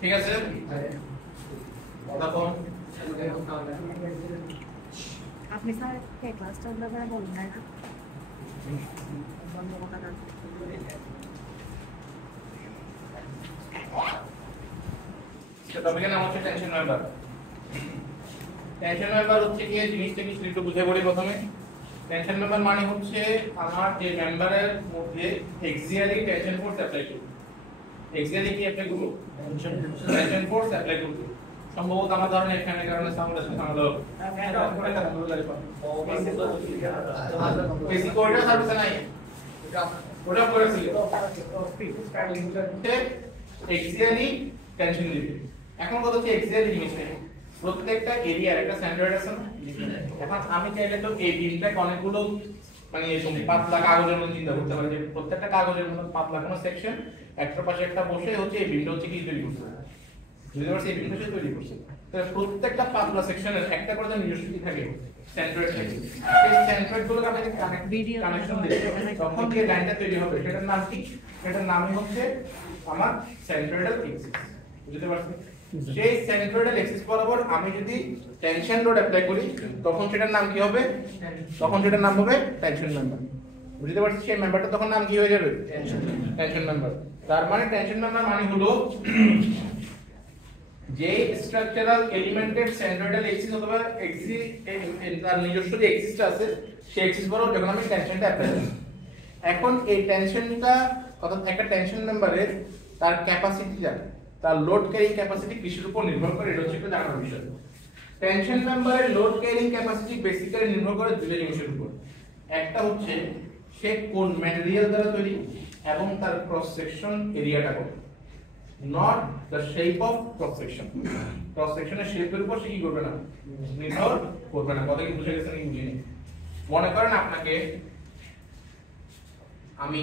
ঠিক আছে তখন আপনি স্যার ক্লাসটা ব্যাপারে বলুন না টপিকের নাম হচ্ছে টেনশন মেম্বার। টেনশন মেম্বার হচ্ছে কি জিনিসটা কি একটু বুঝে বলি প্রথমে। টেনশন মেম্বার মানে হচ্ছে আমার যে মেম্বারের মধ্যে এক্সিয়ালি টেনশন ফোর্স অ্যাপ্লাই করবে। এক্সিয়ালি কি অ্যাপ্লাই করব? টেনশন ফোর্স অ্যাপ্লাই করব। সম্ভবত আমার ধরেন এখানে কারণে সাউন্ড আসছে সামনে দাও বেসিক কোডটা সার্ভিস নাই ওটা করেছিল এক্সিয়ালি টেনশন দিবে। এখন কথা হচ্ছে এক্সিয়ালি জিনিস নেই, প্রত্যেকটা এরিয়ার একটা স্ট্যান্ডার্ড আছে না। এখন আমি চাইলে তো এই বিমটাকে অনেকগুলো মানে এরকম পাতলা কাগজের মধ্যে চিন্তা করতে পারি যে প্রত্যেকটা কাগজের মধ্যে পাতলা কোনো সেকশন একটার পাশে একটা বসে হচ্ছে এই বিমটা হচ্ছে কি তৈরি করছে, বুঝতে পারছি এই বিমটা সে তৈরি করছে। তো প্রত্যেকটা পাতলা সেকশনের একটা করে নিজস্ব কি থাকে সেন্ট্রয়েড থাকে। সেই সেন্ট্রয়েডগুলোকে আমি কানেকশন দিই তখন যে লাইনটা তৈরি হবে সেটার নাম কি? সেটার নামই হচ্ছে আমার সেন্ট্রয়েডাল এক্সিস, বুঝতে পারছি। সেই সেন্ট্রয়েডাল এক্সিস বরাবর আমি যদি টেনশন লোড অ্যাপ্লাই করি তখন সেটার নাম কি হবে? তখন সেটার নাম হবে টেনশন মেম্বার, বুঝতে পারছি। সেই মেম্বারটা তখন নাম কি হয়ে যাবে? Tension member. তার মানে টেনশন মেম্বার মানে হলো যে স্ট্রাকচারাল এলিমেন্টের সেন্ট্রয়েডাল এক্সিস অথবা এক্সিস তার নিজস্ব যে এক্সিসটা আছে সেই এক্সিস বরাবর যখন আমি টেনশনটা অ্যাপ্লাই করি। এখন এই টেনশনটা অর্থাৎ একটা টেনশন মেম্বারের তার ক্যাপাসিটিটা, তার লোড ক্যারিং ক্যাপাসিটি কিসের উপর নির্ভর করে এটা হচ্ছে একটা জানার বিষয়। টেনশন মেম্বারের লোড ক্যারিং ক্যাপাসিটি বেসিক্যালি নির্ভর করে দুটো জিনিসের উপর। একটা হচ্ছে সে কোন ম্যাটেরিয়াল দ্বারা তৈরি এবং তার ক্রস সেকশন এরিয়াটা কত, not the shape of cross section. Cross সেকশনের শেপের উপর সে কি করবে না, নির্ভর করবে না। কথা কি বুঝে গেছেন কি বুঝিনি? মনে করেন আপনাকে আমি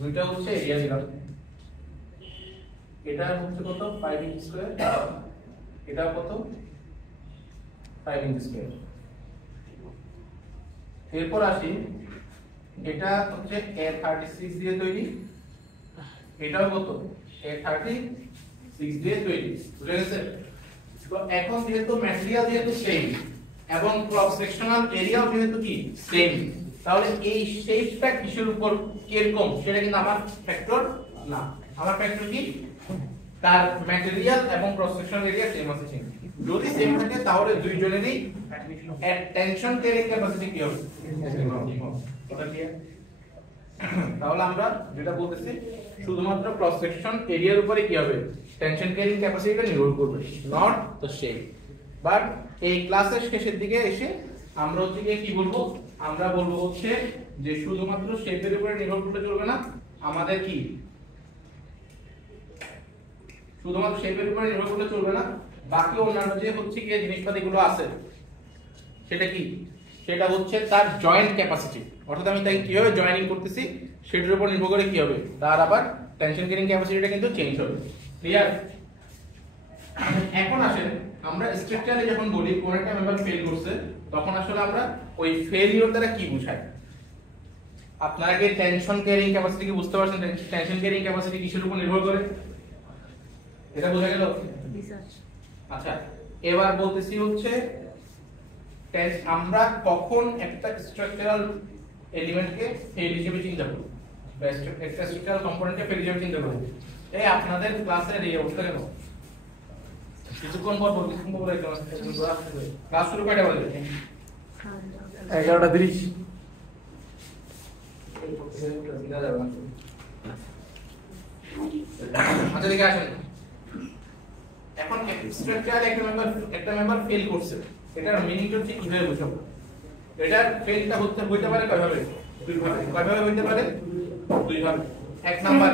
দুইটা হচ্ছে এরিয়া দিলাম, এটা হচ্ছে কত 5 ইঞ্চি স্কয়ার, এটা কত 5 ইঞ্চি স্কয়ার। এরপর আসি এটা হচ্ছে A36 দিয়ে তৈরি, এটাও কত A36 দিয়ে তৈরি, বুঝে গেছে? তো এখন যেহেতু ম্যাটেরিয়াল যেহেতু সেম এবং ক্রস সেকশনাল এরিয়াও যেহেতু কি সেম, তাহলে এই শেপটা কিসের উপর কিরকম সেটা কিন্তু আমার ফ্যাক্টর না। আমার ফ্যাক্টর কি তার ম্যাটেরিয়াল এবং ক্রস সেকশনাল এরিয়া সেম আছে কিনা। যদি সেম থাকে তাহলে দুইজনেরই টেনশন ক্যারিং ক্যাপাসিটি কি হবে? এটা ক্লিয়ার? তাহলে আমরা যেটা বলতেছি শুধুমাত্র ক্রস সেকশন এরিয়ার উপরে কি হবে টেনশন ক্যারিং ক্যাপাসিটিটা নির্ভর করবে, নট দ্য শেপ। বাট এই ক্লাসের শেষের দিকে এসে আমরা হচ্ছে কি বলবো? আমরা বলবো হচ্ছে যে শুধুমাত্র শেপের উপরে নির্ভর করলে চলবে না, আমাদের কি শুধুমাত্র শেপের উপরে নির্ভর করলে চলবে না, বাকি অন্যান্য যে হচ্ছে কি জিনিসপাতিগুলো আছে সেটা কি, সেটা হচ্ছে তার জয়েন্ট ক্যাপাসিটি। অর্থাৎ আমি তাকে কিভাবে জয়েনিং করতেছি সেটার উপর নির্ভর করে কি হবে তার আবার টেনশন ক্যারিং ক্যাপাসিটিটা কিন্তু চেঞ্জ হবে। ক্লিয়ার? এখন আসেন আমরা স্ট্রাকচারে যখন বলি কোন একটা মেম্বার ফেল করছে তখন আসলে আমরা ওই ফেলিওর দ্বারা কি বুঝাই? আপনারা কি টেনশন ক্যারিং ক্যাপাসিটি কি বুঝতে পারছেন? টেনশন ক্যারিং ক্যাপাসিটি কিসের উপর নির্ভর করে এটা বোঝা গেল? আচ্ছা, এবার বলতেছি হচ্ছে আমরা কখন একটা স্ট্রাকচারাল এলিমেন্টকে ফেল হিসেবে চিন্তা করব বা একটা স্ট্রাকচারাল কম্পোনেন্টকে ফেল হিসেবে চিন্তা করব। এই আপনাদের ক্লাসের এই অবস্থা কেন? কিছুক্ষণ পর ক্লাস শুরু কয়টা বাজে? 11:30। আচ্ছা দেখে আসেন, এখন স্ট্রাকচারাল একটা মেম্বার ফেল করছে, এটার মিনিংটা হচ্ছে কিভাবে বুঝাবো? এটার ফেলটা হইতে পারে কয়ভাবে? দুইভাবে। কয়ভাবে হইতে পারে? দুইভাবে। এক নাম্বার,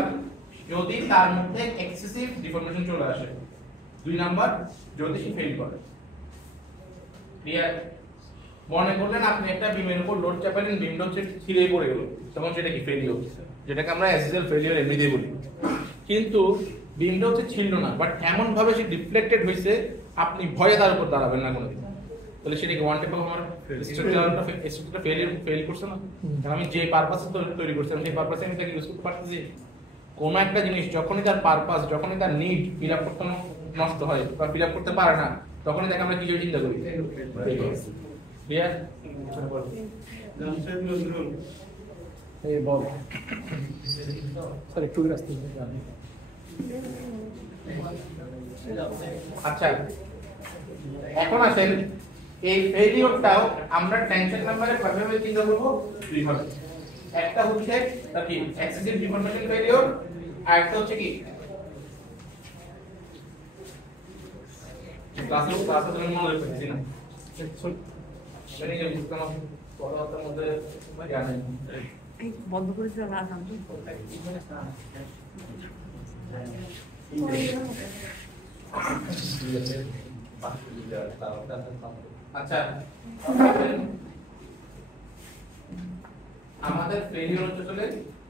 যদি তার মধ্যে এক্সেসিভ ডিফরমেশন চলে আসে। দুই নাম্বার, যদি সে ফেল করে। ক্লিয়ার? মনে করলেন আপনি একটা বিমের উপর লোড চাপালেন, বিমটা হচ্ছে ছিঁড়ে পড়ে গেল, তখন সেটা কি ফেলিওর, যেটাকে আমরা অ্যাসিডাল ফেলিওর এমনিতেই বলি। কিন্তু বিমটা হচ্ছে ছিল না, বাট এমন ভাবে সে ডিফ্লেক্টেড হয়েছে আপনি ভয়ে তার উপর দাঁড়াবেন না কোনোদিন। তাহলে সেটা কি ওয়ান টাইপ অফ আমার স্ট্রাকচারটা ফেল করছে না? কারণ আমি যে পারপাসে তৈরি করছিলাম সেই পারপাসে আমি তাকে ইউজ করতে পারতেছি। কোন একটা জিনিস যখনই তার পারপাস, যখনই তার নিড ফিল আপ করতে নষ্ট হয় বা ফিল আপ করতে পারে না, তখনই তাকে আমরা কি চিন্তা করি? ক্লিয়ার? এই বল স্যার একটু রাস্তা আচ্ছা, এখন আসেন এই ফেলিওরটাও আমরা টেনশন নাম্বারে কিভাবে চিন্তা করব? দুইভাবে। একটা হচ্ছে কি এক্সেসিভ ডিফরমেশন ফেলিওর, আর একটা হচ্ছে কি ক্লাসে তুমি মনে রাখতেছি না মানে যে বুঝতাম কথার মধ্যে জানা নেই। এই বন্ধ করে দিলাম আর নাম আচ্ছা, আমাদের ফেলিওর হচ্ছে চলে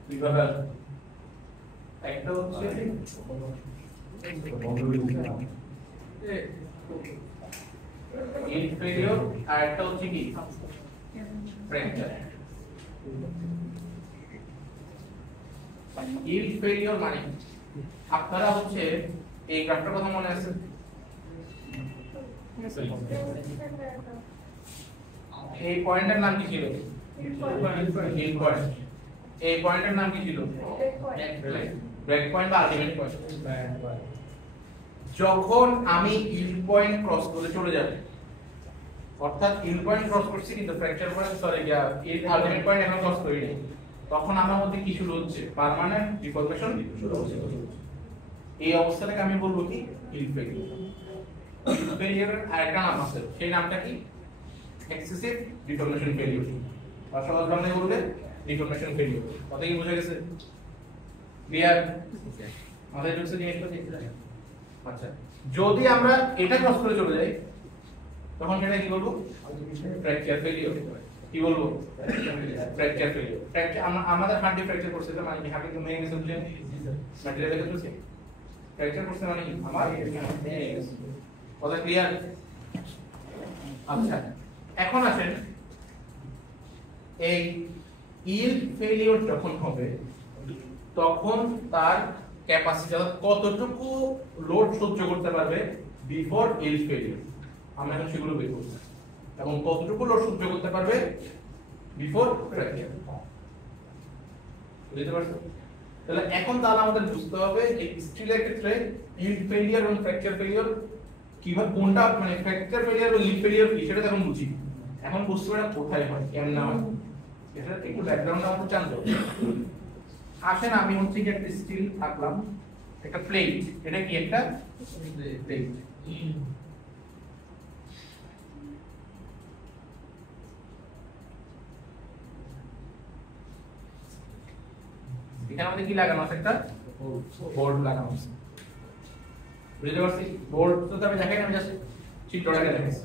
দুইভাবে আসবে। একটা হচ্ছে ইল ফেলিওর, আর একটা হচ্ছে কি ফ্র্যাকচার। ইল ফেলিওর মানে আপনারা হচ্ছে এই গ্রাফটার কথা মনে আছে? এই পয়েন্টের নাম কি ছিল? Hill point. এই পয়েন্টের নাম কি ছিল? ব্রেক পয়েন্ট বা আলটিমেট পয়েন্ট। যখন আমি হিল পয়েন্ট ক্রস করে চলে যাব, অর্থাৎ হিল পয়েন্ট ক্রস করছি কিন্তু ফ্র্যাকচার পয়েন্ট এই আলটিমেট পয়েন্ট এখন ক্রস করিনি, তখন আমার মধ্যে কি শুরু হচ্ছে? পার্মানেন্ট ডিফর্মেশন শুরু হচ্ছে। এই অবস্থাটাকে আমি বলবো কি হিল ফেলিওর। হিল ফেলিওরের আরেকটা নাম আছে, সেই নামটা কি? এক্সেসিভ ডিফর্মেশন ফেলিওর, বা সহজ বাংলায় বললে ডিফর্মেশন ফেলিওর। কথা কি বোঝা গেছে? ক্লিয়ার? মাথায় ঢুকছে জিনিসটা? আচ্ছা, যদি আমরা এটা ক্রস করে চলে যাই তখন সেটা কি বলবো? Fracture failure. কি বলবো? Fracture failure. ফ্র্যাকচার আমাদের হার্ডি ফ্র্যাকচার করছে মানে কি? হার্ডি তো ভেঙে গেছে, বুঝলেন? ম্যাটেরিয়াল দেখে চলছে ফ্র্যাকচার করছে মানে কি? আমার ভেঙে গেছে। কথা ক্লিয়ার? আচ্ছা, এখন আসেন এই ইল ফেলিওর যখন হবে তখন তার ক্যাপাসিটি কতটুকু লোড সহ্য করতে পারবে বিফোর ইল ফেলিওর, আমরা এখন সেগুলো বের করব, এবং কতটুকু লোড সহ্য করতে পারবে বিফোর ফ্র্যাকচার। বুঝতে পারছো? তাহলে এখন তাহলে আমাদের বুঝতে হবে যে স্টিলের ক্ষেত্রে ইল ফেলিওর এবং ফ্র্যাকচার ফেলিওর কিভাবে, কোনটা মানে ফ্র্যাকচার ফেলিওর এবং ইল ফেলিওর কি সেটা এখন বুঝি। এখন বুঝতে পারা কোথায় হয়, কেমন হয়, এটা একটু ব্যাকগ্রাউন্ড আমাদের জানতে হবে। আসেন আমি হচ্ছে কি একটা স্টিল আঁকলাম, একটা প্লেট। এটা কি একটা প্লেট। এখানে আমাদের কি লাগানো আছে? একটা বোর্ড লাগানো আছে। বুঝতে পারছি? বোর্ড তো আমি দেখাই না, আমি জাস্ট চিত্রটাকে দেখাইছি।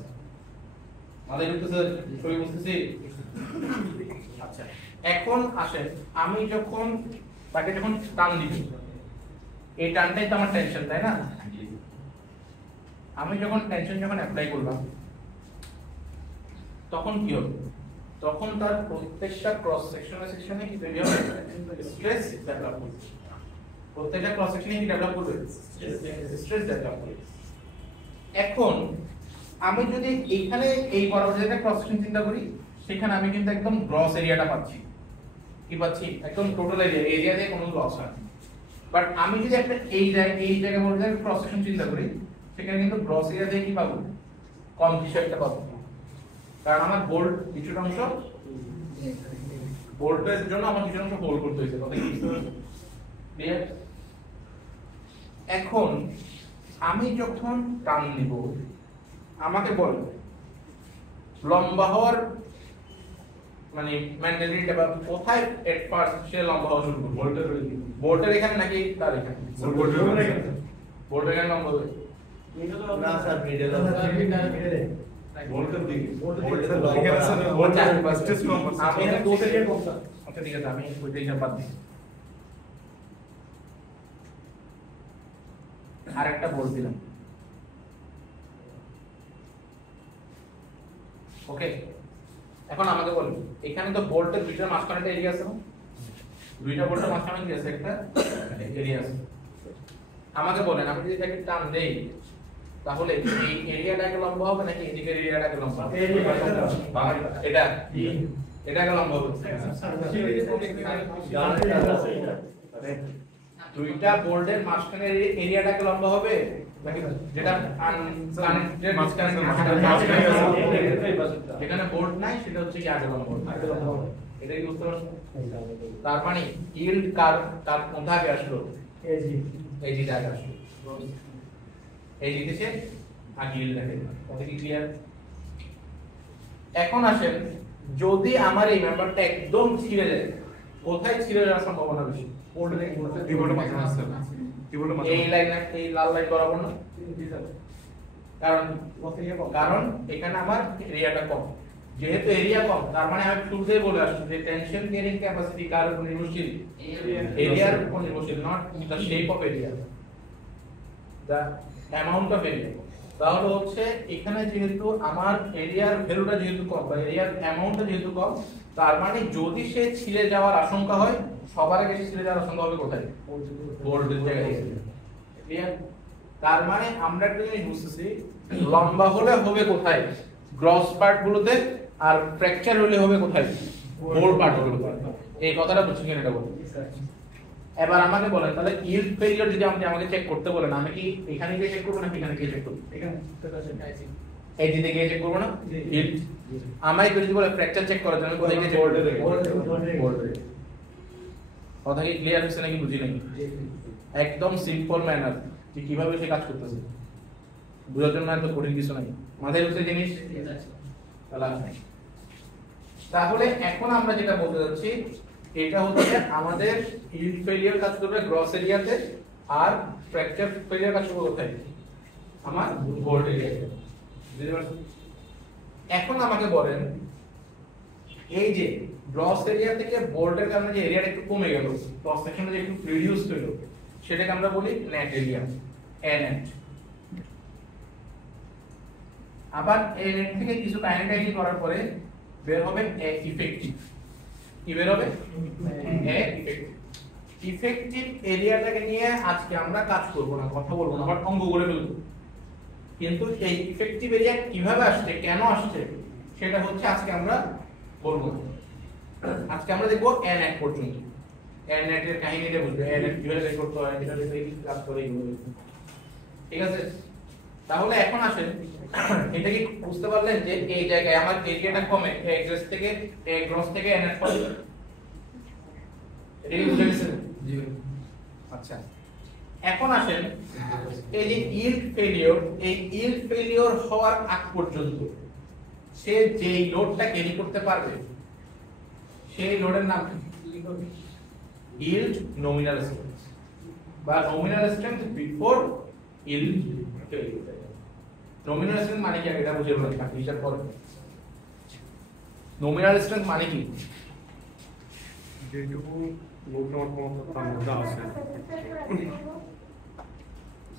আমাদের একটু ছবি বুঝতেছি? আচ্ছা, এখন আসেন আমি যখন তাকে যখন টান দিব, এই টানটাই তো আমার টেনশন, তাই না? আমি যখন টেনশন অ্যাপ্লাই করলাম তখন কি হবে? তখন তার প্রত্যেকটা ক্রস সেকশনে কি তৈরি হবে? স্ট্রেস ডেভেলপ করবে। প্রত্যেকটা ক্রস সেকশনে কি ডেভেলপ করবে? স্ট্রেস ডেভেলপ করবে। এখন আমি যদি এইখানে এই বরাবর যেটা ক্রস সেকশন চিন্তা করি, সেখানে আমি কিন্তু একদম গ্রস এরিয়াটা পাচ্ছি। কি পাচ্ছি? একদম টোটাল এরিয়া দিয়ে কোনো লস হয় না। বাট আমি যদি একটা এই জায়গা বলতে ক্রস সেকশন চিন্তা করি, সেখানে কিন্তু গ্রস এরিয়া দিয়ে কি পাবো? কম কিছু একটা পাবো, কারণ আমার বোল্ট কিছুটা অংশ, বোল্টের জন্য আমার কিছুটা অংশ হোল্ড করতে হয়েছে। কথা কি ক্লিয়ার? এখন আমি যখন টান নিব, আমাকে বল লম্বা হওয়ার মানে মেন্টালিটিটা বা কোথায় এট ফার্স্ট সে লম্বা হওয়া শুরু করবে? বোল্টের এখানে নাকি তার এখানে? বোল্টের এখানে লম্বা হবে না স্যার, মিডল বোল্টের দিকে। আমি এখানে দো থেকে কমতা। আচ্ছা ঠিক আছে, আমি ওইটা হিসাব বাদ দিই। আরেকটা বোল্ট দিলাম, ওকে, এখন আমাকে বলুন এখানে তো বোল্টের দুইটা মাঝখানে একটা এরিয়া আছে না, দুইটা বোল্টের মাঝখানে কি আছে, একটা এরিয়া আছে। আমাকে বলেন আমি যদি এটাকে টান দেই তাহলে এই এরিয়াটাকে লম্বা হবে নাকি এদিকের এরিয়াটাকে লম্বা হবে? এটা এটাকে লম্বা হবে। দুইটা বোল্টের মাঝখানে এরিয়াটাকে লম্বা হবে নাকি যেটা আনকানেক্টেড মাঝখানে যেখানে বোল্ট নাই সেটা হচ্ছে কি আগে লম্বা হবে। এটা কি বুঝতে পারছো? তার মানে ইল্ড কার কার কোথা থেকে আসলো? এই যে জায়গা আসলো, এই দিকেছে আর ইল্ড দেখেন, কথা কি ক্লিয়ার? এখন আসেন যদি আমার এই মেম্বারটা একদম ছিঁড়ে যায়, কোথায় ছিঁড়ে যাওয়ার সম্ভাবনা বেশি? এই লাইন, এই লাল লাইন বরাবর না? কারণ কারণ এখানে আমার এরিয়াটা কম, যেহেতু এরিয়া কম তার মানে আমি শুরুতেই বলে আসছি যে টেনশন ক্যারিং ক্যাপাসিটি কার উপর নির্ভরশীল? এরিয়ার উপর নির্ভরশীল, not the shape of area, the amount of area. তাহলে হচ্ছে এখানে যেহেতু আমার এরিয়ার ভ্যালুটা যেহেতু কম বা এরিয়ার অ্যামাউন্টটা যেহেতু কম, তার মানে যদি সে ছিঁড়ে যাওয়ার আশঙ্কা হয় সবার আগে ছিঁড়ে যাওয়ার আশঙ্কা হবে কোথায়? বোল্টের জায়গায়। ক্লিয়ার? তার মানে আমরা একটা জিনিস বুঝতেছি, লম্বা হলে হবে কোথায়? গ্রস পার্ট গুলোতে, আর ফ্র্যাকচার হলে হবে কোথায়? বোল্ট পার্ট গুলোতে। এই কথাটা বুঝছেন কিনা এটা বলুন। এবার আমাকে বলেন তাহলে ইল্ড ফেলিওর যদি আপনি আমাকে চেক করতে বলেন, আমি কি এখানে গিয়ে চেক করব না এখানে গিয়ে চেক করব? এই দিকে গিয়ে চেক করব না? ইল্ড আমায় যদি বলে ফ্র্যাকচার চেক করার জন্য কোথায় গিয়ে চেক করব? কথা কি ক্লিয়ার হচ্ছে নাকি বুঝি নাকি? একদম সিম্পল ম্যানার যে কিভাবে সে কাজ করতেছে, বুঝার জন্য এত কঠিন কিছু নাই, মাথায় ঢুকছে জিনিস। তাহলে এখন আমরা যেটা বলতে যাচ্ছি এটা হচ্ছে আমাদের ইল্ড ফেলিয়ার কাজ করবে গ্রস এরিয়াতে, আর ফ্র্যাকচার ফেলিয়ার কাজ করবে কোথায়? আমার বোল্ট এরিয়াতে। বুঝতে পারছেন? এখন আমাকে বলেন এই যে গ্রস এরিয়া থেকে বোল্টের কারণে যে এরিয়াটা একটু কমে গেল, ক্রস সেকশনটা যে একটু রিডিউস হলো, সেটাকে আমরা বলি নেট এরিয়া, নেট। আবার এই নেট থেকে কিছু কাইনেটাইজ করার পরে বের হবে ইফেক্টিভ। কি বের হবে? ইফেক্টিভ। ইফেক্টিভ এরিয়াটাকে নিয়ে আজকে আমরা কাজ করব না, কথা বলবো না, বাট অঙ্ক করে ফেলবো। কিন্তু এই ইফেক্টিভ এরিয়া কিভাবে আসছে, কেন আসছে, সেটা হচ্ছে আজকে আমরা বলবো। আজকে আমরা দেখবো নেট পর্যন্ত। নেট এর কাহিনীটা বুঝবে, নেট কিভাবে বের করতে হয়, এটা দেখে কি কাজ করে এগুলো। ঠিক আছে? তাহলে এখন আসেন, এটা কি বুঝতে পারলেন যে এই জায়গায় আমার এরিয়াটা কমে, গ্রস থেকে গ্রস থেকে নেট পড়ে? এটা কি বুঝে গেছেন? জি। আচ্ছা, এখন আসেন এই যে ইল্ড ফেলিওর, এই ইল্ড ফেলিওর হওয়ার আগ পর্যন্ত সে যেই লোডটা ক্যারি করতে পারবে সেই লোডের নাম কি? ইল্ড নমিনাল স্ট্রেংথ বা nominal strength before yield failure. Nominal strength মানে কি এটা বুঝে বলেন, বাকি হিসাব করেন। নমিনাল স্ট্রেংথ মানে কি? যেটুকু লোড নেওয়ার ক্ষমতা তার মধ্যে আছে।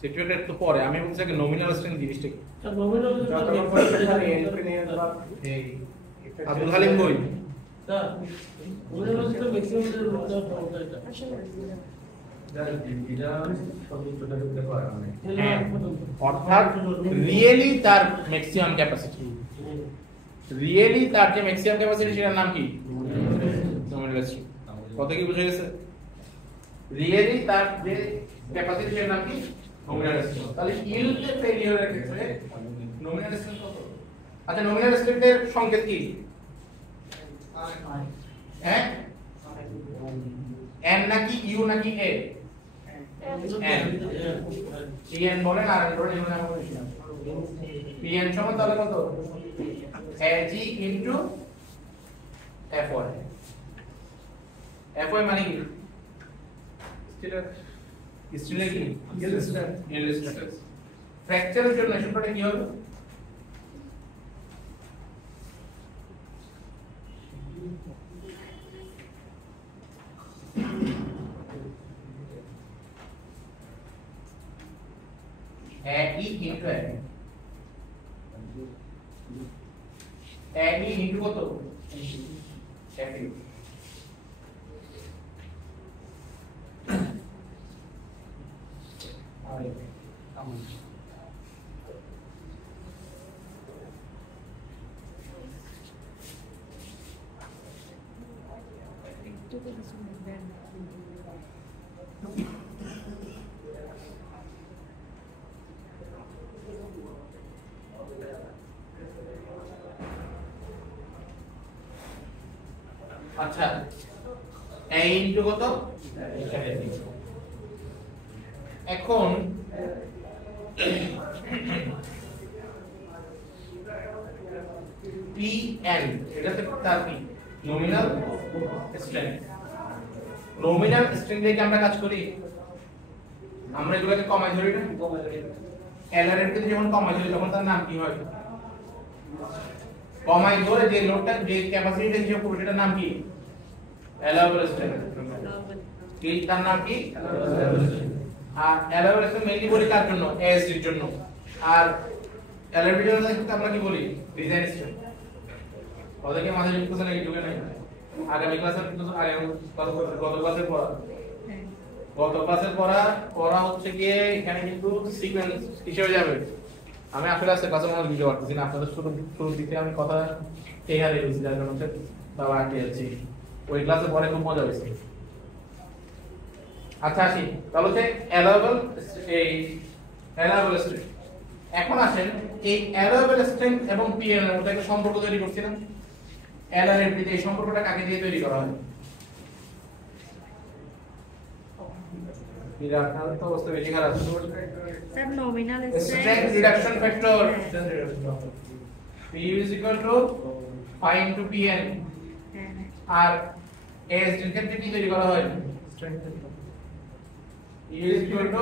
সিচুয়েটেড তো পরে, আমি বলছি যে নমিনাল স্ট্রেংথ জিনিসটা কি? আব্দুল হালিম কই? অর্থাৎ রিয়েলি তার ম্যাক্সিমাম ক্যাপাসিটি, রিয়েলি তার যে ম্যাক্সিমাম ক্যাপাসিটি সেটার নাম কি? Nominal strength. কথা কি বুঝে গেছে? রিয়েলি তার যে ক্যাপাসিটি সেটার নাম কি? Nominal strength. তাহলে ইল্ড ফেলিওরের ক্ষেত্রে নমিনাল স্ট্রেংথ কত? আচ্ছা, নমিনাল স্ট্রেংথের সংকেত কি? হ্যাঁ, এন নাকি ইউ নাকি এ? এন। টিএন বলেন আর এন বলেন, এমন কোনো বিষয় না। পিএন সমান তাহলে কত? AG into FY. এফওয়াই মানে কি? স্টিলের কি? Yield strength. ফ্র্যাকচারের জন্য সূত্রটা কি হবে? ই ইনটু এন। AE ইনটু কত 80 একটু তো কিছু লিখবেন। আচ্ছা A ইনটু কত এখন PN এটাতে তার কি নমিনাল স্ট্রেংথ নমিনাল স্ট্রেংথ দিয়ে আমরা কাজ করি আমরা এগুলোকে কমাই ধরি না এলআর এর ক্ষেত্রে যখন কমাই ধরি তখন তার নাম কি হয় কমাই ধরে যে লোডটা যে ক্যাপাসিটিটা হিসাব করব সেটার নাম কি অ্যালাউয়েবল স্ট্রেংথ কি তার নাম কি আর অ্যালাউয়েবল স্ট্রেংথ মেইনলি বলি কার জন্য এএসডি এর জন্য আর এলআর এর জন্য আমরা কি বলি ডিজাইন স্ট্রেংথ ওদেরকে মাথায় লিখতেছেন এই যুগে নাই আগামী ক্লাসে গত ক্লাসে পড়া হচ্ছে গিয়ে এখানে কিন্তু সিকোয়েন্স হিসেবে যাবে আমি আসলে আজকে ক্লাসে মনে দিতে পারতেছি না আপনাদের শুরুর দিকে আমি কথা টেহারে গেছি যার কারণে বাবা আটকে যাচ্ছি ওই ক্লাসে পরে খুব মজা হয়েছে আচ্ছা আসি তাহলে হচ্ছে অ্যালাউয়েবল স্ট্রেংথ এখন আসেন এই অ্যালাউয়েবল স্ট্রেংথ এবং পিএন এর মধ্যে একটা সম্পর্ক তৈরি করছি না এলআরএফ এই সম্পর্কটা কাকে দিয়ে তৈরি করা হয় আপনার তো অবস্থা বেশি খারাপ sir nominal strength reduction factor P is equal to phi into Pn আর ASD এর ক্ষেত্রে কি তৈরি করা হয় E is equal to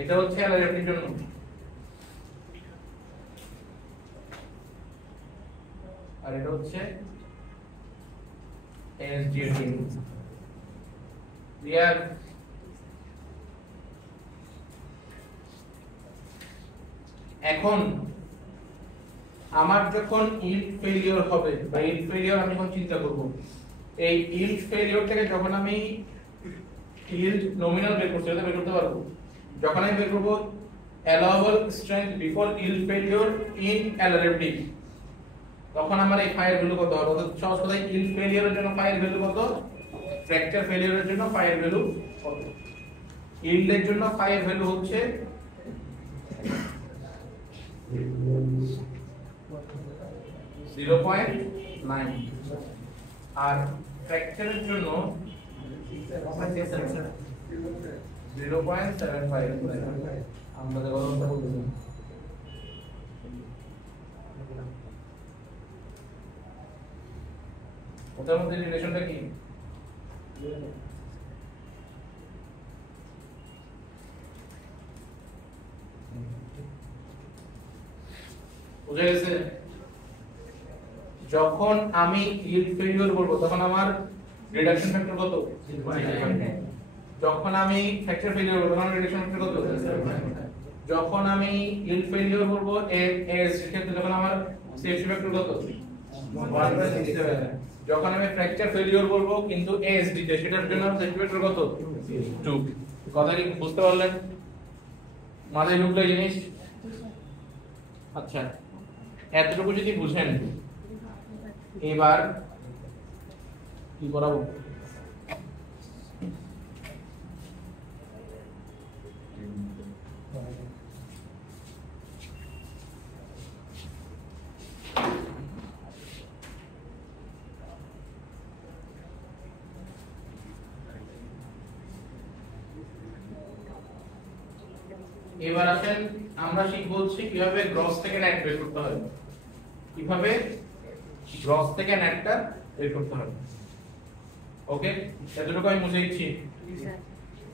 এটা হচ্ছে এলআরএফ এর জন্য আর এটা হচ্ছে ASD এর জন্য ক্লিয়ার এখন আমার যখন ইল্ড ফেলিওর হবে বা ইল্ড ফেলিওর আমি যখন চিন্তা করব এই ইল্ড ফেলিওরটাকে যখন আমি ইল্ড নমিনাল বের করতে বের করতে পারবো যখন আমি বের করব allowable strength before yield failure in LRFD তখন আমার এই ফাই এর ভ্যালু কত হবে অর্থাৎ সহজ কথায় yield failure এর জন্য ফাই এর ভ্যালু কত ফ্র্যাকচার ফেলিওর এর জন্য ফাই এর ভ্যালু কত yield এর জন্য ফাই এর ভ্যালু হচ্ছে 0.9 আর ফ্র্যাকচারের জন্য 0.75 আমরা গণনা করব ওটার মধ্যে রিলেশনটা কি বুঝে গেছে যখন আমি yield failure করব তখন আমার রিডাকশন ফ্যাক্টর কত যখন আমি ফ্র্যাকচার ফেলিওর করব তখন রিডাকশন ফ্যাক্টর কত যখন আমি yield failure করব এর ক্ষেত্রে তখন আমার সেফটি ফ্যাক্টর কত 1/67 যখন আমি ফ্র্যাকচার ফেলিওর করব কিন্তু এএসডি তে সেটার জন্য সেফটি ফ্যাক্টর কত 2 কথা কি বুঝতে পারলেন মাথায় ঢুকলো এই জিনিস আচ্ছা এতটুকু যদি বুঝেন এবার কি করাবো এবার আসেন আমরা শিখবো হচ্ছে কিভাবে গ্রস থেকে নেট বের করতে হয় কিভাবে গ্রস থেকে নেটটা বের করতে হয় ওকে এতটুকু আমি মুছে দিচ্ছি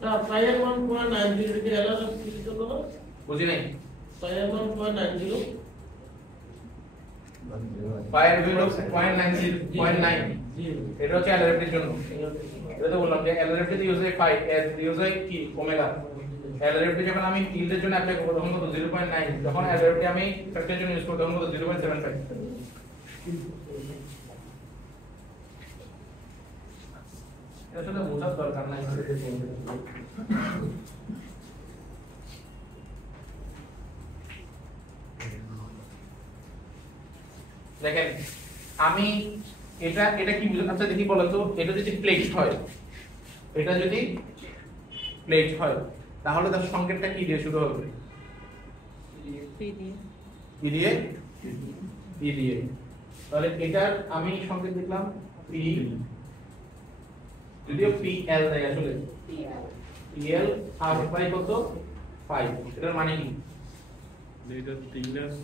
তা ফায়ার 1.90 থেকে এলাকা কি করলো বুঝি নাই ফায়ার 1.90 ফায়ার ভ্যালু 0.9 এটা হচ্ছে LRFT জন্য। এটা তো বললাম যে LRFT তে ইউজ হয় ফাই, ইউজ হয় কি ওমেগা। LRFT যখন আমি টিল্ডের জন্য অ্যাপ্লাই করব তখন কত 0.9, যখন LRFT আমি ফ্যাক্টরের জন্য ইউজ করব তখন কত 0.75। এটা আসলে বোঝার দরকার নাই। দেখেন আমি এটা কি আচ্ছা দেখি বলো তো, এটা যদি প্লেট হয়, এটা যদি প্লেট হয় তাহলে তার সংকেতটা কি দিয়ে শুরু হবে? পি দিয়ে। তাহলে এটার আমি সংকেত দেখলাম পি, যদিও পি এল দেয় আসলে পি এল আর বাই কত 5। এটার মানে কি? এটা thickness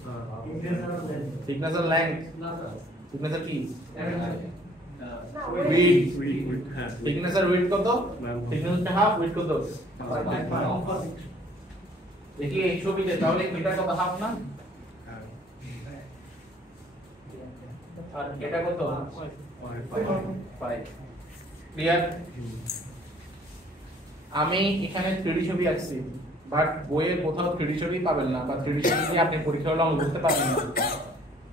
thickness আর length, thickness আর কি width, হ্যাঁ thickness আর width কত? thickness হচ্ছে half, width কত? দেখি এই ছবিতে তাহলে এটা কত হাফ না, আর এটা কত 5। ক্লিয়ার? আমি এখানে 3D ছবি আঁকছি, বাট বইয়ে কোথাও 3D ছবি পাবেন না, বা 3D ছবি দিয়ে আপনি পরীক্ষা হলে অঙ্ক করতে পারবেন না।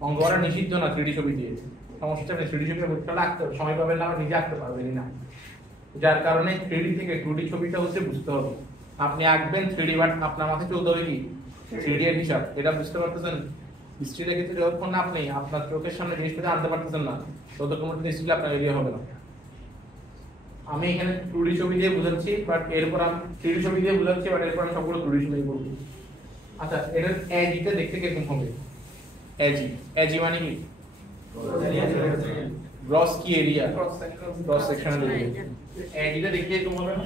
অঙ্ক করা নিষিদ্ধ না 3D ছবি দিয়ে। সমস্যা আপনি 3D ছবি পরীক্ষা আঁকতে সময় পাবেন না, নিজে আঁকতে পারবেনই না। যার কারণে 3D থেকে 2D ছবিটা হচ্ছে বুঝতে হবে। আপনি আঁকবেন 3D, বাট আপনার মাথায় চলতে হবে কি 3D এর হিসাব। এটা বুঝতে পারতেছেন? হিস্ট্রিটা কিন্তু যতক্ষণ না আপনি আপনার চোখের সামনে জিনিসটা আনতে পারতেছেন না, ততক্ষণ হিস্ট্রি আপনার এরিয়া হবে না। আমি এখানে 2D ছবি দিয়ে বুঝাচ্ছি, বাট এরপর আমি 3D ছবি দিয়ে বুঝাচ্ছি, বাট এরপর আমি সবগুলো 2D ছবি বলবো। আচ্ছা, এটার এজিটা দেখতে কিরকম হবে? এজি মানে কি? গ্রস কি এরিয়া? Cross sectional area. এজিটা দেখতে কিরকম হবে না?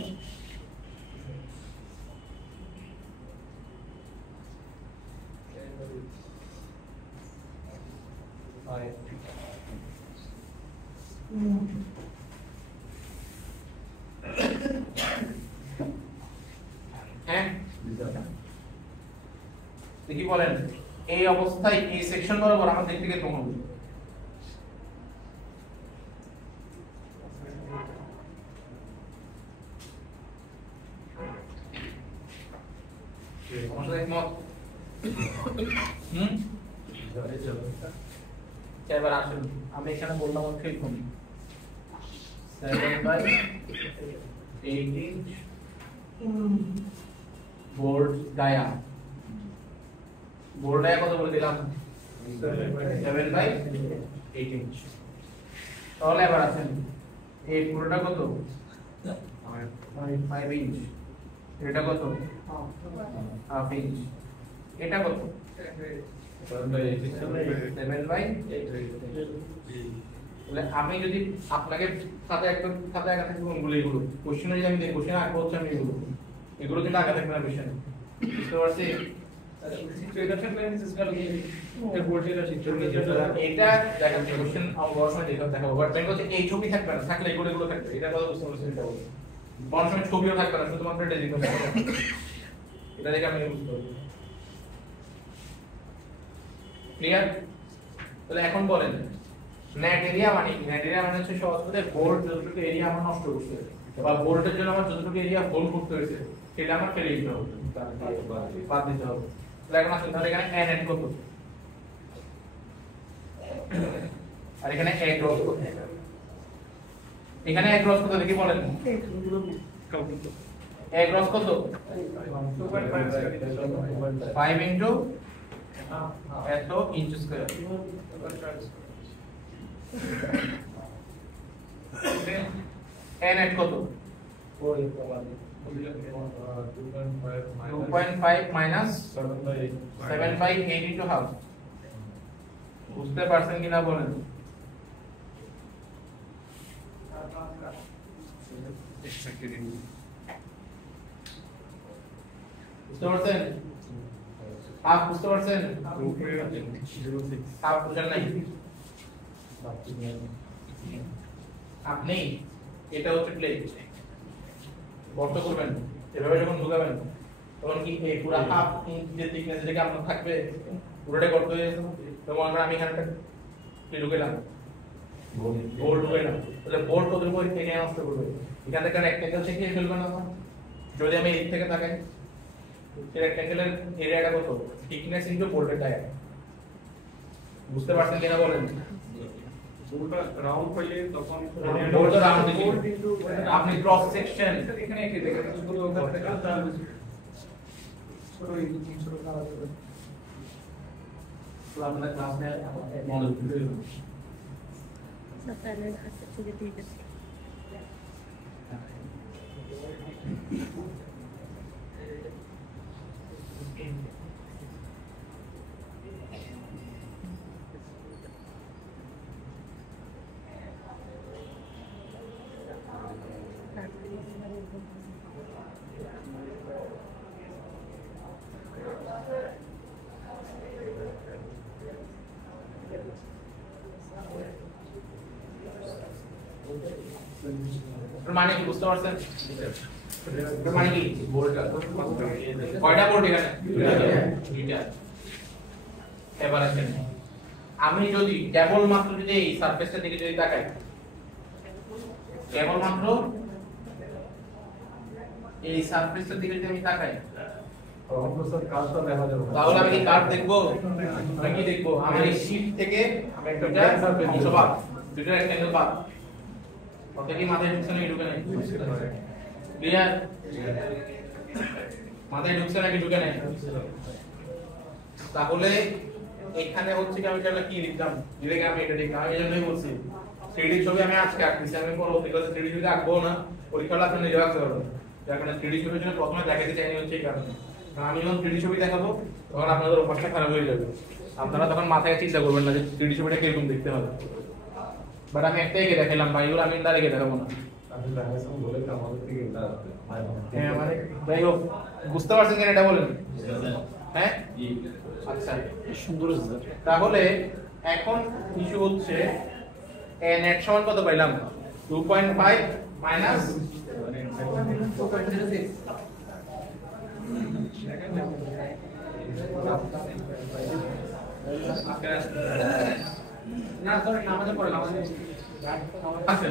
হ্যাঁ, দেখি বলেন এই অবস্থায় এই সেকশন বরাবর আমার দেখতে কিরকম হবে? এবার আসুন, আমি এখানে বললাম হচ্ছে 7/8 inch board dia. Board dia কত বলে দিলাম? 7/8 ইঞ্চ। তাহলে এবার আসেন এই পুরোটা কত? 5 ইঞ্চ। এটা কত? Half inch. এটা কত? 7/8। আমি যদি আপনাকে খাতায় আঁকা থাকবে কোনগুলো, এগুলো কোশ্চেনে যদি আমি কোশ্চেনে আঁকবো হচ্ছে আমি এগুলো কিন্তু আঁকা থাকবে না কোশ্চেনে। বুঝতে পারছি? এটা দেখেন কোশ্চেন অবশ্যই দেখাবো, বাট ব্যাংক হচ্ছে এই ছবি থাকবে না, থাকলে এগুলো থাকবে। এটা কথা বুঝতে পারছেন? এটা বলবো কোন সময় ছবিও থাকবে না, শুধুমাত্র ডেজিগনেশন থাকবে। এটা দেখে আমি বুঝতে পারবো। ক্লিয়ার? তাহলে এখন বলেন নেট এরিয়া মানে হচ্ছে সহজ করে বোর্ড যতটুকু এরিয়া আমার নষ্ট করতে হবে, বা বোর্ডের জন্য আমার যতটুকু এরিয়া হোল করতে হয়েছে সেটা আমার ফেলে দিতে হবে, বাদ দিতে হবে। তাহলে এখন আসুন, তাহলে এখানে n এড কত, আর এখানে a ক্রস কত? এখানে a ক্রস কত দেখি বলেন? a ক্রস কত? 5 ইনটু এত ইঞ্চ স্কয়ার। n এট কত? 2.5 মাইনাস 7/8 ইনটু হাফ। বুঝতে পারছেন কিনা বলেন? বুঝতে পারছেন? হাফ বুঝতে পারছেন? হাফ বুঝেন নাই? আপনি এটা হচ্ছে প্লেট গর্ত করবেন, এভাবে যখন ঢুকাবেন তখন কি এই পুরো হাফ ইঞ্চ যে থিকনেস যেটা আপনার থাকবে পুরোটাই গর্ত হয়ে যাবে। তখন আমরা আমি এখানে একটা প্লেট ঢুকাইলাম, বোল্ট হবে না, তাহলে বোল্ট ওদের উপর থেকে নষ্ট করবে। এখান থেকে রেক্ট্যাঙ্গেল থেকে ফেলবে না তো। যদি আমি এই থেকে তাকাই, সেই রেক্ট্যাঙ্গেলের এরিয়াটা কত? থিকনেস ইনটু বোল্টের ডায়ামিটার। বুঝতে পারছেন কিনা বলেন? বোল্টটা রাউন্ড পাইলে তখন বোল্টটা রাউন্ড দিলে আপনি ক্রস সেকশন এখানে এঁকে দেখেন শুধু ওখান থেকে ছোট ছোট কালার করে আপনার ক্লাসে মডেল স্যার তাহলে আচ্ছা ঠিক আছে। মানে কি বুঝতে পারছেন? মানে কি কয়টা বোর্ড এখানে? দুইটা। এবার আসেন, আমি যদি কেবলমাত্র যদি এই সারফেসটার দিকে যদি তাকাই, কেবলমাত্র এই সারফেসটার দিকে যদি আমি তাকাই, তাহলে আমি কি কার্ভ দেখবো? আমি কি দেখবো? আমার এই শীট থেকে আমি একটা অংশ পাব, দুটো রেক্ট্যাঙ্গেল পাব। কত কি মাথায় ঢুকছে নাকি ঢুকে নাই? ক্লিয়ার? মাথায় ঢুকছে নাকি ঢুকে নাই? তাহলে এখানে হচ্ছে কি আমি তাহলে কি লিখতাম? লিখে আমি এটা লিখতাম। আমি এজন্যই বলছি 3D ছবি আমি আজকে আঁকতেছি, আমি পরবর্তীকালে 3D ছবি আঁকবো না, পরীক্ষাটা আপনি নিজে আঁকতে পারবেন। যার কারণে 3D ছবির জন্য প্রথমে দেখাতে চাইনি হচ্ছে এই কারণে, কারণ আমি যখন 3D ছবি দেখাবো তখন আপনাদের অভ্যাসটা খারাপ হয়ে যাবে। আপনারা তখন মাথায় চিন্তা করবেন না যে 3D ছবিটা কিরকম দেখতে হবে। বাট আমি একটাই কে দেখাইলাম, বাইরে আমি ইন্দারে দেখাবো না। হ্যাঁ মানে যাই হোক, বুঝতে পারছেন কিনা এটা বলেন? হ্যাঁ আচ্ছা সুন্দর। তাহলে এখন ইস্যু হচ্ছে নেট সমান কত পাইলাম? 2.5 মাইনাস না সরি আমাদের পড়ে আমাদের আছে।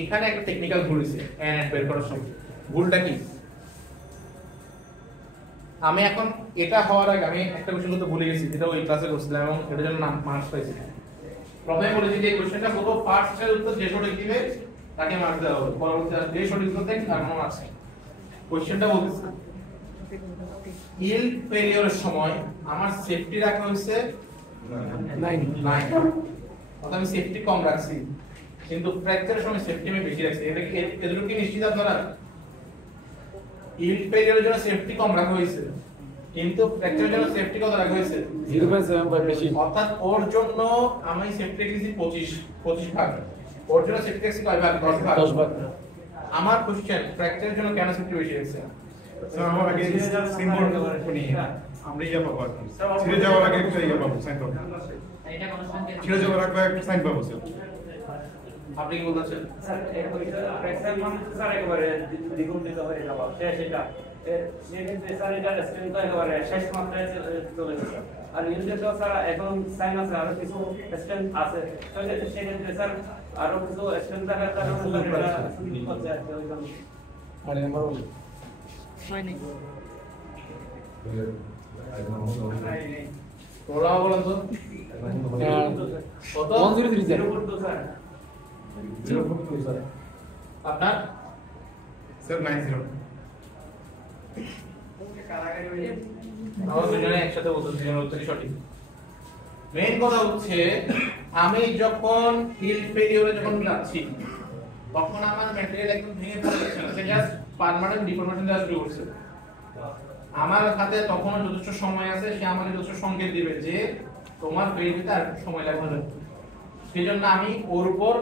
এখানে একটা টেকনিক্যাল ভুল হয়েছে নেট বের করার সময়। ভুলটা কি? আমি এখন এটা হওয়ার আগে আমি একটা কোশ্চেন করতে ভুলে গেছি, যেটা ওই ক্লাসে করছিলাম এবং এটার জন্য মার্কস পাইছি। প্রথমে বলেছি যে কোশ্চেনটা পুরো ফার্স্ট এর উত্তর যে সঠিক দিবে তাকে মার্কস দেওয়া হবে, পরবর্তীতে যে সঠিক উত্তর দেয় তার কোনো মার্কস নেই। কোশ্চেনটা বলতেছে ইল্ড ফেলিওরের সময় আমার সেফটি রাখা হয়েছে 9, অর্থাৎ আমি সেফটি কম রাখছি, কিন্তু ফ্র্যাকচারের সময় সেফটি আমি বেশি রাখছি। এটা কি এগুলো কি নিশ্চিত আপনারা? ইল্ড ফেলিওরের জন্য সেফটি কম রাখা হয়েছে, কিন্তু ফ্র্যাকচারের জন্য সেফটি কত রাখা হয়েছে? 0.75 বেশি। অর্থাৎ ওর জন্য আমি সেফটি রেখেছি 25 ভাগ, ওর জন্য সেফটি রেখেছি কয় ভাগ? 10 ভাগ। আমার কোশ্চেন ফ্র্যাকচারের জন্য কেন সেফটি বেশি রেখেছে? স্যার আমার আগে সিম্বল শুনি আমরা ইয়া পাবো, ছিড়ে যাওয়ার আগে একটা ইয়া পাবো, সাইন পাবো। ছিড়ে যাওয়ার আগে একটা সাইন পাবো স্যার। আপনি কি বলতেছেন? স্যার ফ্র্যাকচার মানে স্যার একেবারে দ্বিগুণিত হয়ে যাওয়া সেটা সেক্ষেত্রে স্যার এটা স্ট্রেংথ একেবারে শেষ মাত্রায় চলে যাচ্ছে। আর ইউনিটে তো স্যার এখন সাইন আছে, আরো কিছু স্ট্রেংথ আছে, সেক্ষেত্রে স্যার আরো কিছু স্ট্রেংথ থাকার কারণে হচ্ছে ওই জন্য। মানে নাম্বার বলি হয়নি। তোরা বলেন তো কত? 103 স্যার। 0.2 স্যার। 0.2 স্যার। আপনার স্যার 90। আমরা দুজনে একসাথে বলতে দুজনের উত্তরই সঠিক। মেইন কথা হচ্ছে আমি যখন হিল ফেলিওরে যখন যাচ্ছি তখন আমার ম্যাটেরিয়াল একদম ভেঙে পড়ছে না, সে জাস্ট পার্মানেন্ট ডিফরমেশন দেওয়া শুরু করছে। আমার হাতে তখন যথেষ্ট সময় আছে, সে আমাকে যথেষ্ট সংকেত দিবে যে তোমার ফেল দিতে আর সময় লাগবে না। সেই জন্য আমি ওর উপর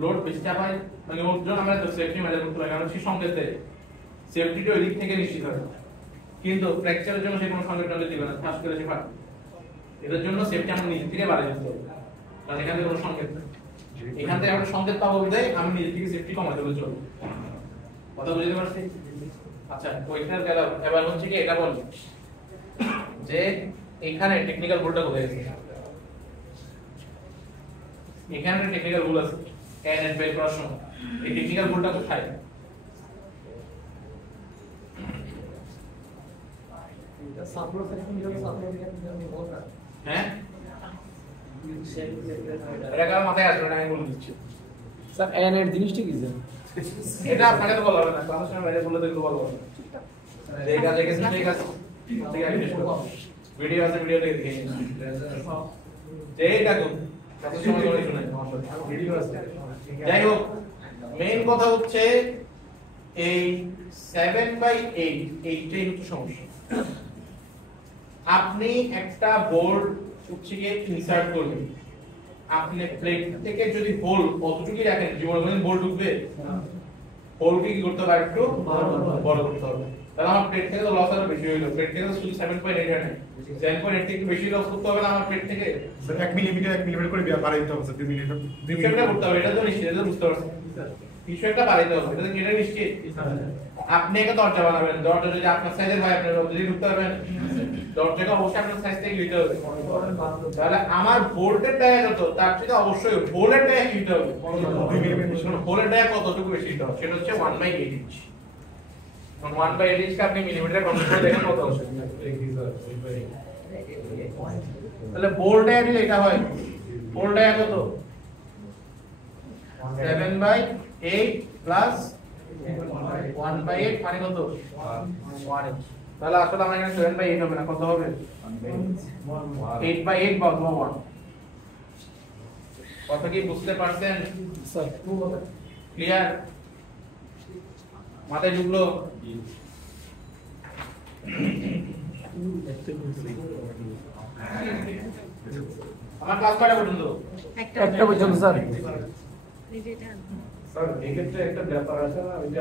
লোড বেশি চাপাই, মানে ওর জন্য আমরা সেফটি মেজার করতে পারি, কারণ সে সংকেত দেয় সেফটিটা ওই দিক থেকে নিশ্চিত হয়। কিন্তু ফ্র্যাকচারের জন্য সে কোনো সংকেত দিবে না, ফার্স্ট করে সে ফাট। এটার জন্য সেফটি আমরা নিজে থেকে বাড়িয়ে দিতে হবে, কারণ এখান থেকে কোনো সংকেত নেই। এখান থেকে আমরা সংকেত পাবো বলতে আমি নিজে থেকে সেফটি কমাতে হলে চলবে। কথা বুঝতে পারছি? আচ্ছা ওইখানে গেল। এবার হচ্ছে কি এটা বল যে এখানে টেকনিক্যাল ভুলটা কোথায় গেছে? এখানে টেকনিক্যাল ভুল আছে এন এর বের করার সময় এই টেকনিক্যাল ভুলটা কোথায় হ্যাঁ এটা কার মাথায় আসবে না আমি বলে দিচ্ছি স্যার এন এর জিনিসটা কি স্যার? এটা আপনাকে তো বলা হবে না ক্লাসের সময় বাইরে বলে তো বলা হবে না এই কাজ দেখেছেন ঠিক আছে ঠিক আছে ভিডিও আছে ভিডিও দেখে দেখে এইটা কোন কত সময় ধরে শুনে ভিডিও আছে যাই হোক মেইন কথা হচ্ছে এই 7/8 এইটাই হচ্ছে সমস্যা আপনি একটা বোর্ড হচ্ছে গিয়ে ইনসার্ট করবেন আপনি প্লেট থেকে যদি হোল কতটুকু রাখেন জীবনে কোনদিন বোর্ড ঢুকবে হোলকে কি করতে হবে একটু বড় করতে হবে তাহলে আমার প্লেট থেকে তো লস আরো বেশি হইলো প্লেট থেকে তো শুধু 7.8 হয় না 7.8 থেকে বেশি লস করতে হবে না আমার প্লেট থেকে স্যার 1 মিলিমিটার করে বাড়াই দিতে হবে স্যার 2 মিলিমিটার 2 কিছু একটা মিলিমিটার করতে হবে এটা তো নিশ্চিত এটা তো বুঝতে পারছেন কিছু একটা বাড়াইতে হবে এটা তো এটা নিশ্চিত আপনি একটা দরজা বানাবেন দরজা যদি আপনার সাইজের হয় আপনি যদি ঢুকতে পারবেন দরজাটা অবশ্যই আপনার সাইজ থেকে নিতে হবে তাহলে আমার ভোল্টের ডায়া কত তার থেকে অবশ্যই হোলের ডায়া কি নিতে হবে 2 মিলিমিটার হোলের ডায়া কতটুকু বেশি নিতে হবে সেটা হচ্ছে 1/8 ইঞ্চ 1/8 ইঞ্চকে আপনি মিলিমিটারে কনভার্ট করে দেখেন কত আসে তাহলে বোল্ট ডায়া যদি এটা হয় বোল্ট ডায়া কত 7/8 প্লাস 1/8 মানে কত 1 ইঞ্চ তাহলে আসলে আমার এখানে 7/8 হবে না কত হবে 8/8 বা 1 কথা কি বুঝতে পারছেন স্যার ক্লিয়ার মাথায় ঢুকলো আমার ক্লাস কয়টা পর্যন্ত একটা পর্যন্ত স্যার নিজেটা স্যার এক্ষেত্রে একটা ব্যাপার আছে না ওই যে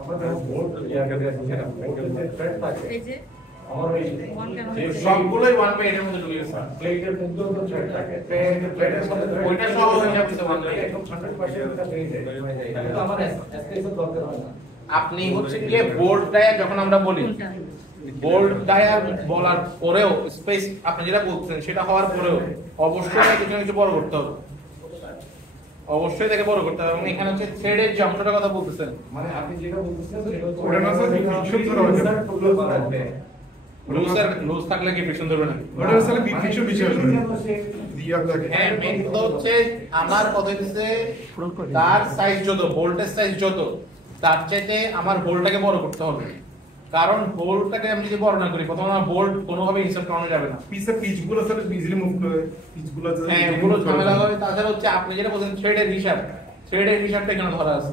আমাদের বোর্ড ইয়াকে দেখেন থ্রেড থাকে এই যে আমার ওই ওয়ান কেন এই সবগুলোই 1/8 এর মধ্যে ঢুকে গেছে প্লেটের মধ্যে তো থ্রেড থাকে থ্রেডের মধ্যে ওইটা সহ হয়ে যাবে 1/8 একদম 100% এটা পেয়ে যায় কিন্তু আমার এসকেসের দরকার হয় না আপনি হচ্ছে গিয়ে বোল্ড ডায়া যখন আমরা বলি বোল্ড ডায়া বলার পরেও স্পেস আপনি যেটা বলছেন সেটা হওয়ার পরেও অবশ্যই কিছু না কিছু বড় করতে হবে অবশ্যই তাকে বড় করতে হবে এবং এখানে হচ্ছে থ্রেডের যে অংশটার কথা বলতেছেন মানে আপনি যেটা বলতেছেন সেটা হচ্ছে ওটা না স্যার ফিকশন ধরা হবে লুজ থাকলে কি ফ্রিকশন ধরবে না ওটা স্যার ফিকশন বিষয় আছে দিয়া থাকে হ্যাঁ মেইন তো হচ্ছে আমার কথা হচ্ছে তার সাইজ যত ভোল্টেজ সাইজ যত তার চাইতে আমার হোলটাকে বড় করতে হবে কারণ হোলটাকে আমি যদি বড় না করি প্রথমে আমার বোল্ট কোনোভাবে ইনসার্ট করানো যাবে না পিচগুলো স্যার ইজিলি মুভ করে পিচগুলো হ্যাঁ এগুলো ঝামেলা হবে তাছাড়া হচ্ছে আপনি যেটা বলছেন থ্রেডের হিসাবটা এখানে ধরা আছে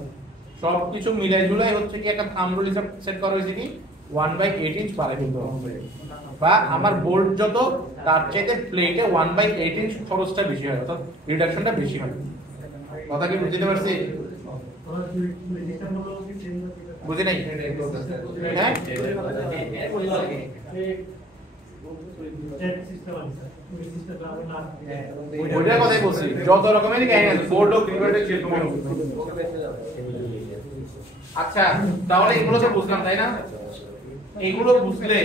সবকিছু মিলাই ঝুলাই হচ্ছে কি একটা থাম্ব রুল হিসাব সেট করা হয়েছে কি 1/8 ইঞ্চ বাড়াই ফেলতে হবে বা আমার বোল্ট যত তার চাইতে প্লেটে 1/8 ইঞ্চ খরচটা বেশি হয় অর্থাৎ রিডাকশনটা বেশি হয় কথা কি বুঝতে পারছি বুঝি নাই হ্যাঁ ওইটার কথাই বলছি যত রকমের কাহিনী আছে বোর্ড ও ক্রিকেটের যেরকম আচ্ছা তাহলে এগুলো তো বুঝলাম তাই না এগুলো বুঝলে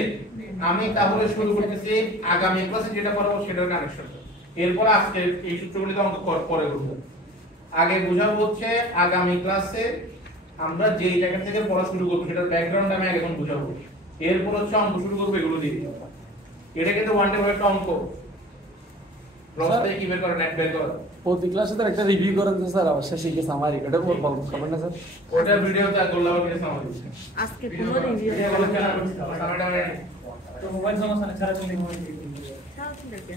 আমি তাহলে শুরু করতেছি আগামী ক্লাসে যেটা পড়াবো সেটার কানেকশন এরপর আজকে এই সূত্রগুলি তো আমাকে পরে করব আগে বোঝাবো হচ্ছে আগামী ক্লাসে আমরা যেই জায়গা থেকে পড়া শুরু করব সেটার ব্যাকগ্রাউন্ড আমি আগে এখন বুঝাবো এরপর হচ্ছে অঙ্ক শুরু করব এগুলো দিয়ে এটা কিন্তু ওয়ান টাইম একটা অঙ্ক রসতে কি বের করা নেট বের করা প্রতি ক্লাসে তো একটা রিভিউ করেন তো স্যার অবশ্যই শিখে সামারি এটা বল খবর না স্যার ওটা ভিডিওতে গোল্লাবার কিছু আমার আজকে কোনো রিভিউ তো মোবাইল সমস্যা না সারা চলে তাও ঠিক আছে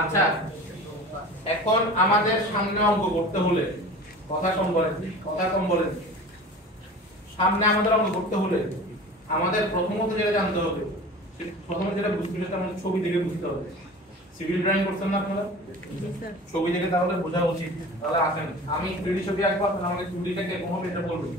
আচ্ছা এখন আমাদের সামনে অঙ্ক করতে হলে কথা কম বলেন সামনে আমাদের অঙ্ক করতে হলে আমাদের প্রথমত যেটা জানতে হবে প্রথমে যেটা বুঝতে হবে আমাদের ছবি দেখে বুঝতে হবে সিভিল ড্রয়িং করছেন না আপনারা জি স্যার ছবি দেখে তাহলে বোঝা উচিত তাহলে আসেন আমি 3D ছবি আঁকবো আপনারা আমাকে 2D টাকে কোন হবে এটা বলবেন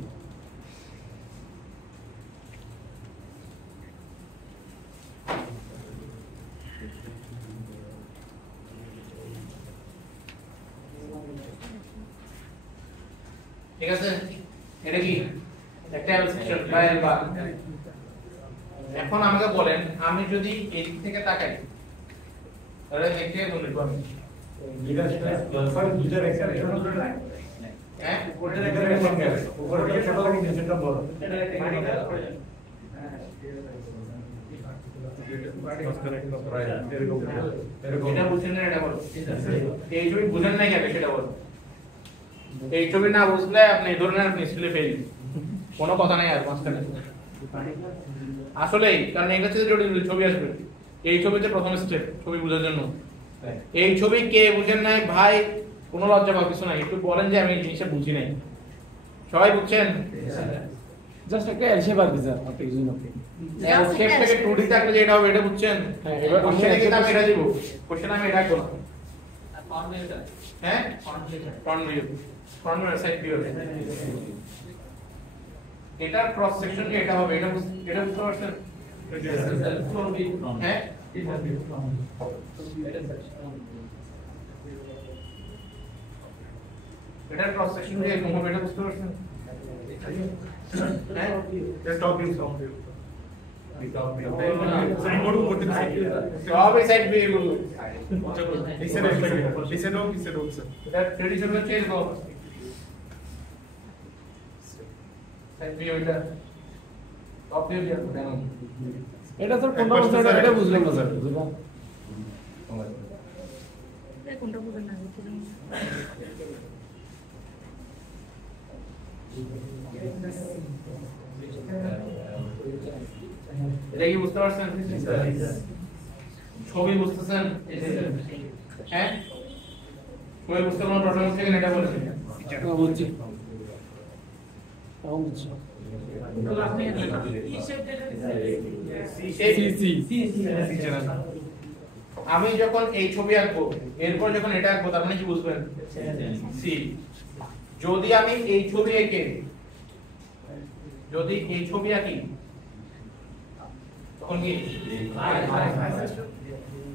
ঠিক আছে, এটা কি একটা এল সেকশন বা এল বার। এখন আমাকে বলেন আমি যদি এই দিক থেকে তাকাই তাহলে দেখতে কেমন লিখব আমি? হ্যাঁ এটা বুঝছেন না, এটা বলো। এই ছবি বুঝেন নাই কেন সেটা বলো। এই ছবি না বুঝলে আপনি এই ধরনের আপনি স্কুলে ফেল, কোনো কথা নাই আর মাঝখানে। আসলেই কারণ এটা হচ্ছে জটিল ছবি আসবে। এই ছবিতে প্রথম স্টেপ ছবি বোঝার জন্য। এই ছবি কে বুঝেন নাই ভাই, কোনো লজ্জা পাওয়ার কিছু নাই, একটু বলেন যে আমি এই জিনিসটা বুঝি নাই। সবাই বুঝছেন? জাস্ট একটা এল শেপ আর কি স্যার, আপনি ইউজ করতে এল শেপ থেকে 2D থাকলে যেটা হবে এটা বুঝছেন? হ্যাঁ, এবার কোশ্চেনে কিন্তু আমি এটা দিব, কোশ্চেনে আমি এটা করব। হ্যাঁ front view, front view side view. এটা ক্রস সেকশন যে এটা হবে, এটা বুঝতে পারছেন? হ্যাঁ এটা ক্রস সেকশন যে এরকম হবে, এটা বুঝতে পারছেন? হ্যাঁ টপ ভিউ সাইনবোর্ড করতে সব এই সাইড ভিউ গুলো লিসেনো এটা ট্রেডিশনাল চেঞ্জ গো সাইড ভিউ এটা টপ ভিউ দিয়ে দেন। এটা স্যার কোনটা বলছেন এটা বুঝলাম না স্যার, বুঝলাম কোনটা বুঝেন না? এটা কি বুঝতে পারছেন? ছবি বুঝতেছেন? হ্যাঁ ছবি বুঝতে কোনো প্রবলেম হচ্ছে কিনা এটা বলেন। বুঝছি, এখন বুঝছি। আমি যখন এই ছবি আঁকবো এরপর যখন এটা আঁকবো তার মানে কি বুঝবেন? সি। যদি আমি এই ছবি এঁকে যদি এই ছবি আঁকি তখন কি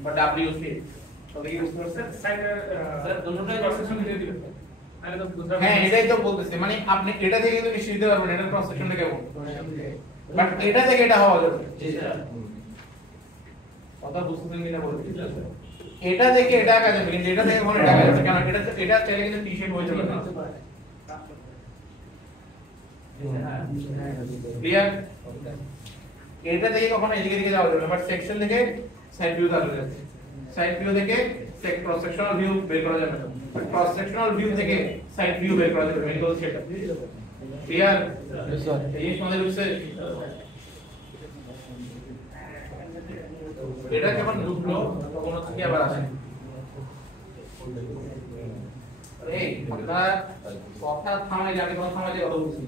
বা ডাব্লিউ সি তাহলে কি বুঝতে পারছেন? স্যার দুটোটাই ক্রস সেকশন দিয়ে দিবেন। হ্যাঁ এটাই তো বলতেছি, মানে আপনি এটা থেকে কিন্তু নিশ্চিত দিতে পারবেন এটা ক্রস সেকশনটা কেমন, বাট এটা থেকে এটা হওয়া যাবে। কথা বুঝতেছেন কিনা বলতে? এটা থেকে এটা আঁকা যাবে কিন্তু এটা থেকে কোনো এটা আঁকা যাবে কারণ এটা চাইলে কিন্তু টি শেপ হয়ে যাবে না। ক্লিয়ার? এটা থেকে কখনো এদিকে দিকে যাওয়া যাবে না, বাট সেকশন থেকে সাইড ভিউ যাওয়া যাবে। সাইড ভিউ থেকে ক্রস সেকশনাল ভিউ বের করা যাবে না, ক্রস সেকশনাল ভিউ থেকে সাইড ভিউ বের করা যাবে। মেন গোল সেটা। ক্লিয়ার? স্যার এই সমাধান হচ্ছে এটা যখন ঢুকলো তখন হচ্ছে কি আবার আসে। এই কথা থামাই যাবে, কথা থামাই যাবে, কথা বলছি।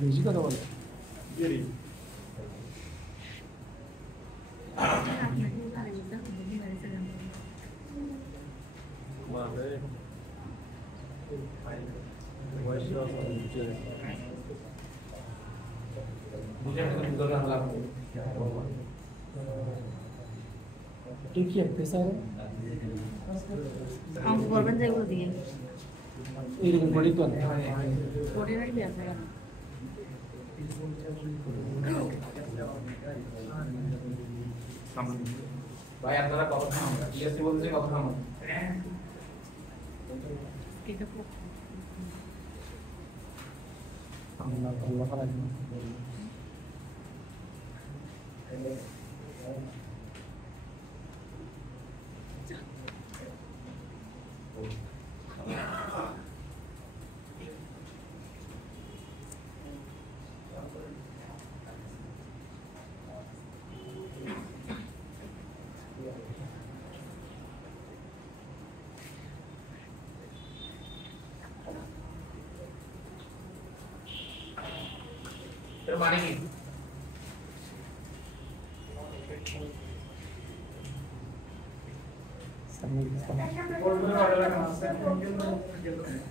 বেশি কথা বলে আপনাকে ভালো বুঝতে হবে মেডিসিন বুঝে আমি তো দরকার লাভ ঠিক কি একটা স্যার অঙ্ক করবেন যেগুলো দিয়ে এইরকম বলি তো না পড়ে রাখবি আপনারা ভাই আপনারা কথা থামান, টিএসসি বলতে কথা থামান। এটা আমরা ভালো করা যায় এর মানে কি?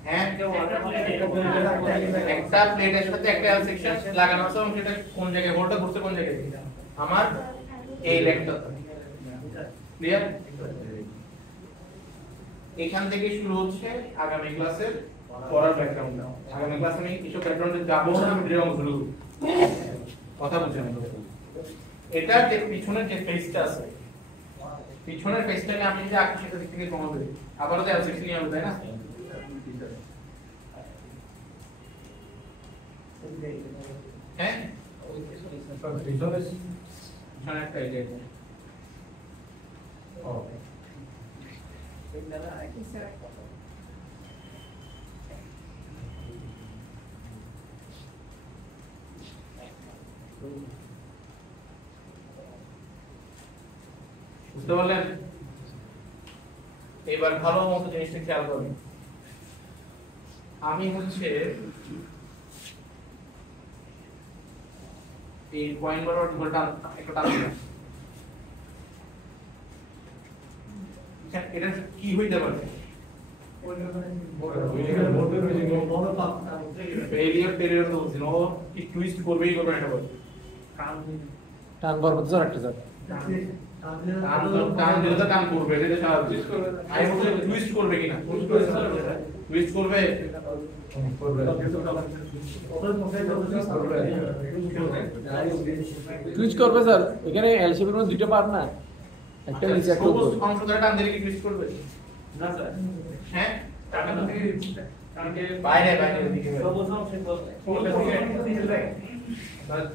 হ্যাঁ একটা প্লেটের সাথে একটা এল সেকশন লাগানো আছে এবং সেটা কোন জায়গায় হোলটা ঘুরছে কোন জায়গায় আমার এই লেগটা। ক্লিয়ার? এখান থেকে শুরু হচ্ছে আগামী ক্লাসের পড়ার ব্যাকগ্রাউন্ড আগামী ক্লাসে আমি কিছু ব্যাকগ্রাউন্ডে যাবো না, আমি ভিডিও অংশ দেব কথা বুঝছেন। এটা যে পিছনের যে ফেসটা আছে, পিছনের ফেসটাকে আমি যদি আঁকি সেটা দিক থেকে কমাবে, আবার তো এলসিসি নিয়ে হবে, তাই না? হ্যাঁ পিছনে একটা এই যে বুঝতে পারলেন? এবার ভালো মতো জিনিসটা খেয়াল করবেন। আমি হচ্ছে এই পয়েন্ট বরাবর গোলটা একটা টান দিলাম। এটা কি হইতে পারে? ফেলিয়ার তো বলছি, ও কি টুইস্ট করবেই করবে এটা বলে। টান বরবত জোর একটা জোর টান দিলে তো টান করবে, এটা স্বাভাবিক। আমি বলছি টুইস্ট করবে কিনা? টুইস্ট করবে। টুইস্ট করবে স্যার, এখানে এলসিবি এর মধ্যে দুটো পার্ট না, একটা নিচে একটা উপরে। অংশ ধরে টান দিলে কি টুইস্ট করবে? না স্যার, হ্যাঁ কারণ বাইরে বাইরে দিকে সবুজ অংশ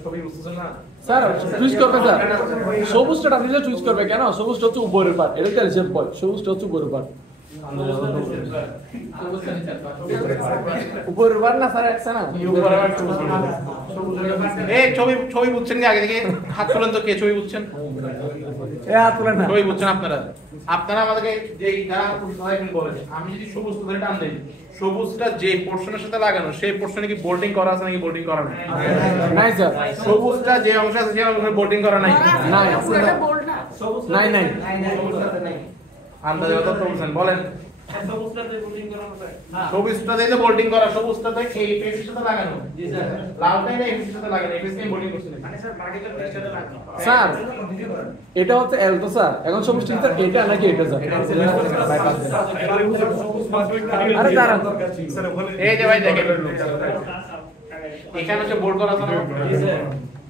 ছবি বুঝতেছেন না? স্যার টুইস্ট করবে স্যার, সবুজটা টান দিলে টুইস্ট করবে কেন? সবুজটা হচ্ছে উপরের পার্ট, এটা তো এলসিবি পয়েন্ট, সবুজটা হচ্ছে উপরের পার্ট। উপরের পার্ট না স্যার, একটা না এই ছবি ছবি বুঝছেন কি? আগে থেকে হাত তোলেন তো, কে ছবি বুঝছেন? এ হাত তুলেন না। ছবি বুঝছেন আপনারা? আপনারা আমাদেরকে যে যারা বলেন, আমি যদি সবুজ ধরে টান দেই, সবুজটা যে পোরশনের সাথে লাগানো সেই পোরশনে কি বোল্ডিং করা আছে নাকি বোল্ডিং করা নাই? নাই স্যার, সবুজটা যে অংশ আছে সেই অংশে বোল্ডিং করা নাই। নাই নাই নাই আন্দাজে কথা বলছেন, বলেন। সবুজটাতে বোল্ডিং করা হবে না। সবুজটা দিয়ে বোল্ডিং করা, সবুজটাতে এই পেজের সাথে লাগানো, জি স্যার। লালটা এই পেজের সাথে লাগানো, এই পেজে বোল্ডিং করছেন। মানে স্যার ভার্টিক্যাল পেজটাতে লাগানো। স্যার এটা হচ্ছে এল তো স্যার, এখন সবুজটা স্যার এটা নাকি এটা স্যার? আরে দাঁড়ান, এই যে ভাই দেখেন, এখানে হচ্ছে বোল্ড করা আছে না? জি স্যার।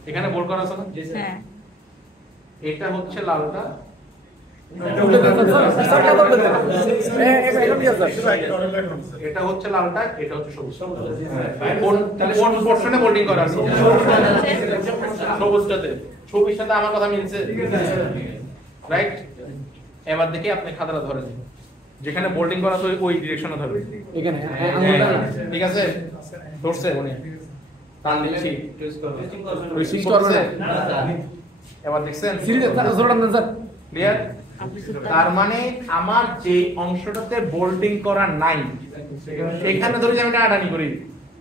এখানে বোল্ড করা আছে না? জি স্যার। হ্যাঁ এটা হচ্ছে লালটা, এটা হচ্ছে লালটা, এটা হচ্ছে সবুজ। তাহলে কোন পোরশনে বোল্ডিং করা আছে? সবুজটাতে। ছবির সাথে আমার কথা মিলছে, রাইট? এবার দেখি আপনি খাতাটা ধরেন, যেখানে বোল্ডিং করা আছে ওই ডিরেকশনে ধরবেন। এখানে ঠিক আছে? ধরছে উনি, টান দিচ্ছি, টুইস্ট করবে না এবার দেখছেন সিরিজ জোর টান দেন স্যার। ক্লিয়ার? তার মানে আমার যে অংশটাতে বোল্ডিং করা নাই সেখানে ধরে যে আমি টানাটানি করি,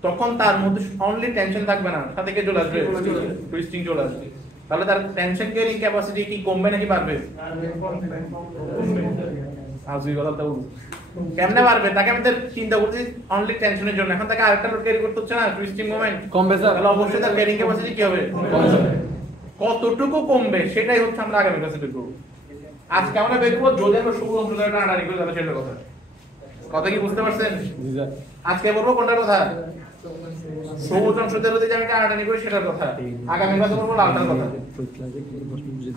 তখন তার মধ্যে অনলি টেনশন থাকবে না, সাথে কে চলে আসবে? টুইস্টিং চলে আসবে। তাহলে তার টেনশন ক্যারিং ক্যাপাসিটি কি কমবে নাকি বাড়বে? আজই কথাটা বলুন, কেমনে বাড়বে? তাকে আমি চিন্তা করছি অনলি টেনশনের জন্য, এখন তাকে আরেকটা লোড ক্যারি করতে হচ্ছে না, টুইস্টিং মোমেন্ট কমবে স্যার, তাহলে অবশ্যই তার ক্যারিং ক্যাপাসিটি কি হবে? কতটুকু কমবে সেটাই হচ্ছে আমরা আগামী ক্লাসে দেখব। আজকে আমরা দেখবো যদি আমরা সবুজ অংশ ধরে টানাটানি করি তাহলে সেটার কথা। কথা কি বুঝতে পারছেন? জি স্যার। আজকে বলবো কোনটার কথা? সবুজ অংশ ধরে যদি আমি টানাটানি করি সেটার কথা। আগামী ক্লাসে বলবো লালটার কথা।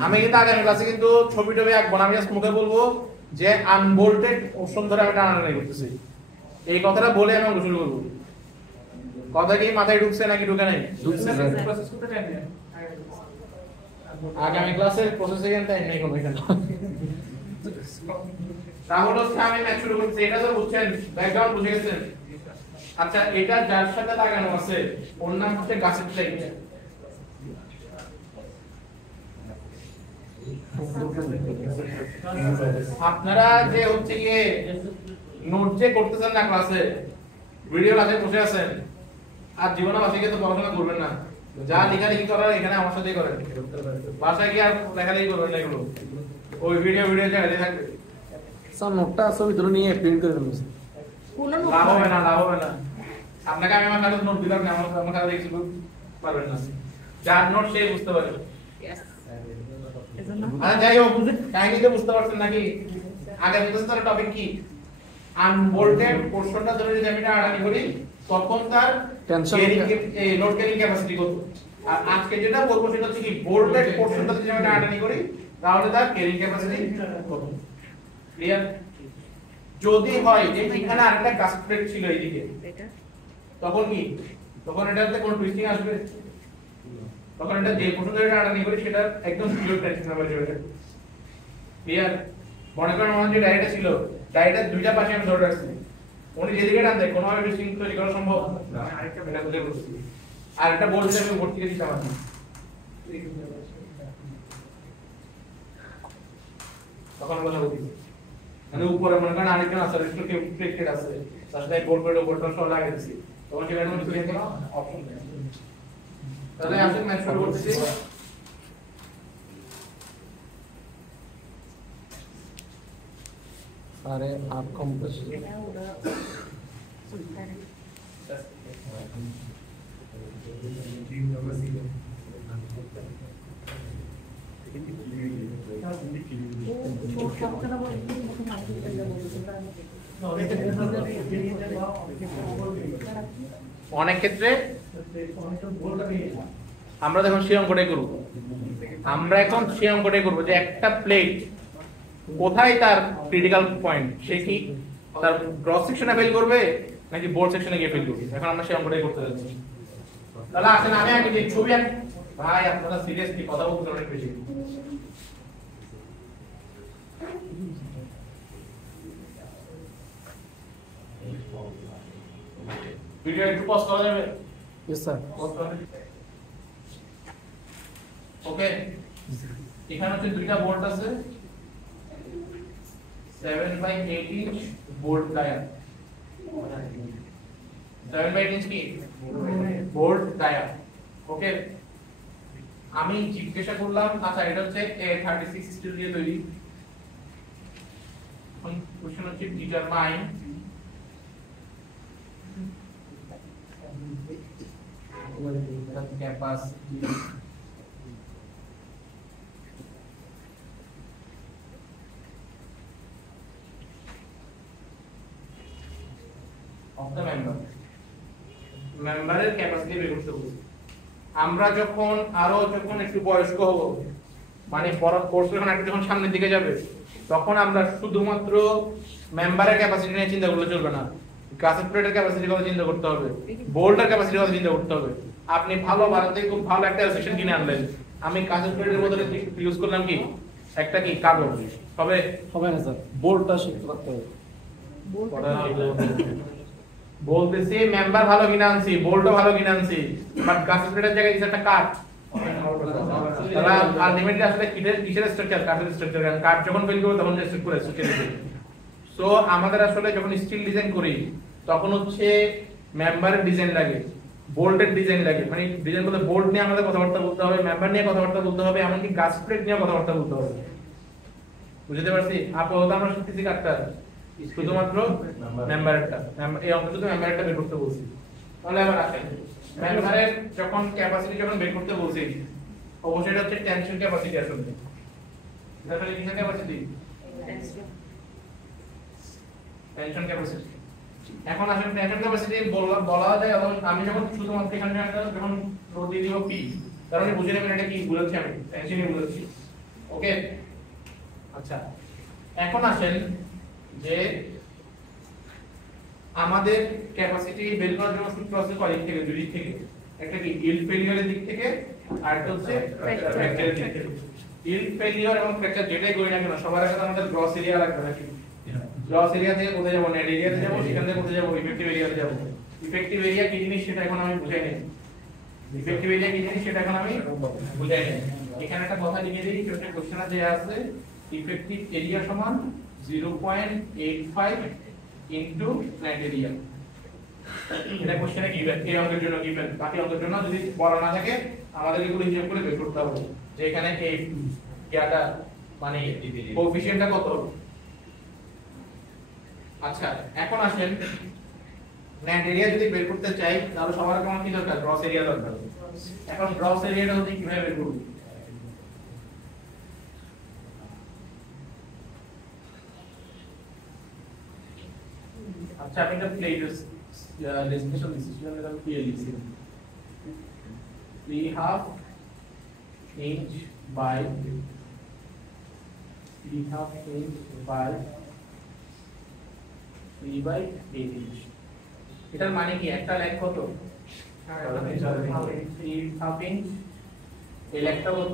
আমি কিন্তু আগামী ক্লাসে কিন্তু ছবি টবি আঁকবো না, আমি জাস্ট মুখে বলবো যে আনবোল্টেড পোরশন ধরে আমি টানাটানি করতেছি, এই কথাটা বলে আমি শুরু করবো। কথা কি মাথায় ঢুকছে নাকি ঢুকে নাই? ঢুকছে স্যার। প্রসেস করতে টাইম দেন। আগামী ক্লাসের প্রসেসে কিন্তু টাইম নেই কোনো এখানে। তাহলে হচ্ছে আমি ম্যাচ শুরু করছি, এটা তো বুঝছেন, ব্যাকগ্রাউন্ড বুঝে গেছেন। আচ্ছা, এটা যার সাথে লাগানো আছে ওর নাম হচ্ছে গাছের প্লেট। আপনারা যে হচ্ছে গিয়ে নোট যে করতেছেন না ক্লাসে, ভিডিও ক্লাসে বসে আছেন, আর জীবনে বাসে তো পড়াশোনা করবেন না, যা লেখালেখি করার এখানে আমার সাথেই করেন, বাসায় গিয়ে আর লেখালেখি করবেন না, এগুলো ওই ভিডিও জায়গায় থাকবে। স্যার নোটটা ছবি তুলে নিয়ে প্রিন্ট করে দেবেন স্যার। লাভ হবে না, লাভ হবে না। আপনাকে আমি আমার কাছে নোট দিলাম না, আমার কাছে দেখছি পারবেন না, যার নোট সে বুঝতে পারবে। আচ্ছা যাই হোক, কাহিনী তো বুঝতে পারছেন নাকি? আগামী ক্লাসের টপিক কি? আনবোল্টেড পোরশনটা ধরে যদি আমি এটা আড়ানি করি তখন তার Tension লোড ক্যারিং ক্যাপাসিটি কত। আর আজকে যেটা বলবো সেটা হচ্ছে কি বোল্টেড পোরশনটা যদি আমি আড়ানি করি তাহলে তার ক্যারিং ক্যাপাসিটি কত। ক্লিয়ার? যদি হয় যে এখানে আরেকটা গাস্কেট প্লেট ছিল এইদিকে, এটা তখন কি, তখন এটাতে কোনো টুইস্টিং আসবে, তখন এটা যে পোরশন ধরে আড়ানি করি সেটা একদম জিরো টেনশন হবে যেটা। ক্লিয়ার? মনে করেন আমার যে ডাইরেক্ট ছিল, ডাইরেক্ট দুইটা পাশে আমি ধরে রাখছি, উনি যেদিকে টান দেয় কোনোভাবে টুইস্টিং তৈরি করা সম্ভব না। আরেকটা মেটা খুলে বসছি, আরেকটা বোল্ট দিয়ে আমি উপর থেকে দিতে পারি। তখন কথা বলি মানে উপরে মনে করেন আরেকজন আছে, একটু কেউ প্লেটেড আছে, তার সাথে বোল্ট করে উপরটা সব লাগিয়ে দিছি, তখন সেখানে কোনো কিছু কোনো অপশন নেই। তাহলে আসলে ম্যাচ শুরু করতেছি। अरे आप कंप्रेस এটা ওরা সুলতান ও সবটা বলতে মুখে মাইকে দিতে বলতে অনেক ক্ষেত্রে আমরা দেখুন সেই অঙ্কটাই করব, আমরা এখন সেই অঙ্কটাই করব যে একটা প্লেট কোথায় তার ক্রিটিক্যাল পয়েন্ট, সে কি তার ক্রস সেকশনে ফেল করবে নাকি বোর্ড সেকশনে গিয়ে ফেল করবে, এখন আমরা সেই অঙ্কটাই করতে যাচ্ছি। তাহলে আসেন আমি আগে যে ছবি ভাই আপনারা সিরিয়াসলি কথা বলতে অনেক বেশি। ভিডিও একটু পজ করা যাবে? यस सर ওকে, এখানে হচ্ছে দুইটা বোল্ট আছে, 7/8 ইঞ্চ বোল্ট ডায়া, 7/8 ইঞ্চ কি বোল্ট ডায়া। ওকে, আমি জিজ্ঞাসা করলাম আচ্ছা এটা হচ্ছে A36 স্টিল দিয়ে তৈরি, এখন কোশ্চেন হচ্ছে determine capacity of the member, মেম্বারের ক্যাপাসিটি বের করতে বলছি। আমরা যখন যখন একটু বয়স্ক হব, মানে কোর্স যখন সামনের দিকে যাবে, তখন আমরা শুধুমাত্র মেম্বারের ক্যাপাসিটি নিয়ে চিন্তা করলে চলবে না, গাসেট প্লেটের ক্যাপাসিটি কথা চিন্তা করতে হবে, বোল্টের ক্যাপাসিটি কথা চিন্তা করতে হবে। আপনি ভালো বানাতে খুব ভালো একটা সেকশন কিনে আনলেন, আমি গাসেট প্লেটের বদলে ইউজ করলাম কি একটা কি কাগজ, হবে হবে না স্যার বোল্টটা শিফট করতে হবে বলতেছি মেম্বার ভালো কিনে আনছি, বোল্টও ভালো কিনে আনছি, বাট গাসেট প্লেটের জায়গায় দিছে একটা কাট। তাহলে আলটিমেটলি আসলে কিসের স্ট্রাকচার, কাঠের স্ট্রাকচার, কারণ কাঠ যখন ফেল করবে তখন স্ট্রাকচার করে স্ট্রাকচার। সো আমাদের আসলে যখন স্টিল ডিজাইন করি তখন হচ্ছে মেম্বারের ডিজাইন লাগে, বোল্টের ডিজাইন লাগে, মানে ডিজাইন বলতে বোল্ট নিয়ে আমাদের কথাবার্তা বলতে হবে, মেম্বার নিয়ে কথাবার্তা বলতে হবে, এমনকি গাস প্লেট নিয়ে কথাবার্তা বলতে হবে। বুঝতে পারছি? আপাতত আমরা শিখতেছি কাঠটা শুধুমাত্র মেম্বারটা, এই অঙ্ক শুধু মেম্বারটা বের করতে বলছি। তাহলে আবার আসেন মেম্বারের যখন ক্যাপাসিটি যখন বের করতে বলছি, অবশ্যই এটা হচ্ছে টেনশন ক্যাপাসিটি। আসলে এটা আসলে কিসের ক্যাপাসিটি? Tension capacity. এখন আসলে টেনশন ক্যাপাসিটি বলা যায়, এবং আমি যখন শুধুমাত্র এখানে যখন লোড দিয়ে দিব পি, তার মানে বুঝে নেবেন এটা কি বুঝাচ্ছি, আমি টেনশনই বুঝাচ্ছি। ওকে, আচ্ছা এখন আসেন যে আমাদের ক্যাপাসিটি বের করার জন্য সূত্র আছে কয় দিক থেকে, দুই দিক থেকে, একটা কি ইল্ড ফেলিয়ারের দিক থেকে আর একটা হচ্ছে ফ্র্যাকচারের দিক থেকে। ইল্ড ফেলিয়ার এবং ফ্র্যাকচার যেটাই করি না কেন সবার আগে আমাদের গ্রস এরিয়া লাগবে নাকি? গ্রস এরিয়া থেকে কোথায় যাব? নেট এরিয়াতে যাব, সেখান থেকে কোথায় যাব? ইফেক্টিভ এরিয়াতে যাব। ইফেক্টিভ এরিয়া কি জিনিস সেটা এখন আমি বুঝাই নেই, ইফেক্টিভ এরিয়া কি জিনিস সেটা এখন আমি বুঝাই নেই। এখানে একটা কথা লিখে দিই, ছোট কোশ্চেনে দেয়া আছে ইফেক্টিভ এরিয়া সমান 0.85 ইনটু নেট এরিয়া। এটা কোশ্চেনে গিভেন, এই অঙ্কের জন্য গিভেন, বাকি অঙ্কের জন্য যদি বলা না থাকে আমাদের এগুলো হিসাব করে বের করতে হবে যে এখানে এই ইয়াটা মানে কোএফিশিয়েন্টটা কত। আচ্ছা এখন আসেন নেট এরিয়া যদি বের করতে চাই তাহলে সবার আগে আমার কি দরকার? গ্রস এরিয়া দরকার। এখন গ্রস এরিয়াটা হচ্ছে কিভাবে বের করব? আচ্ছা আমি একটা প্লেট ডেসিনেশন ডিসিশন আমি কি লিখছি 3/2 inch by 3/2 inch by 3/8 inch এটার মানে কি একটা লাইন কত 3/2 inch এই লাইনটা কত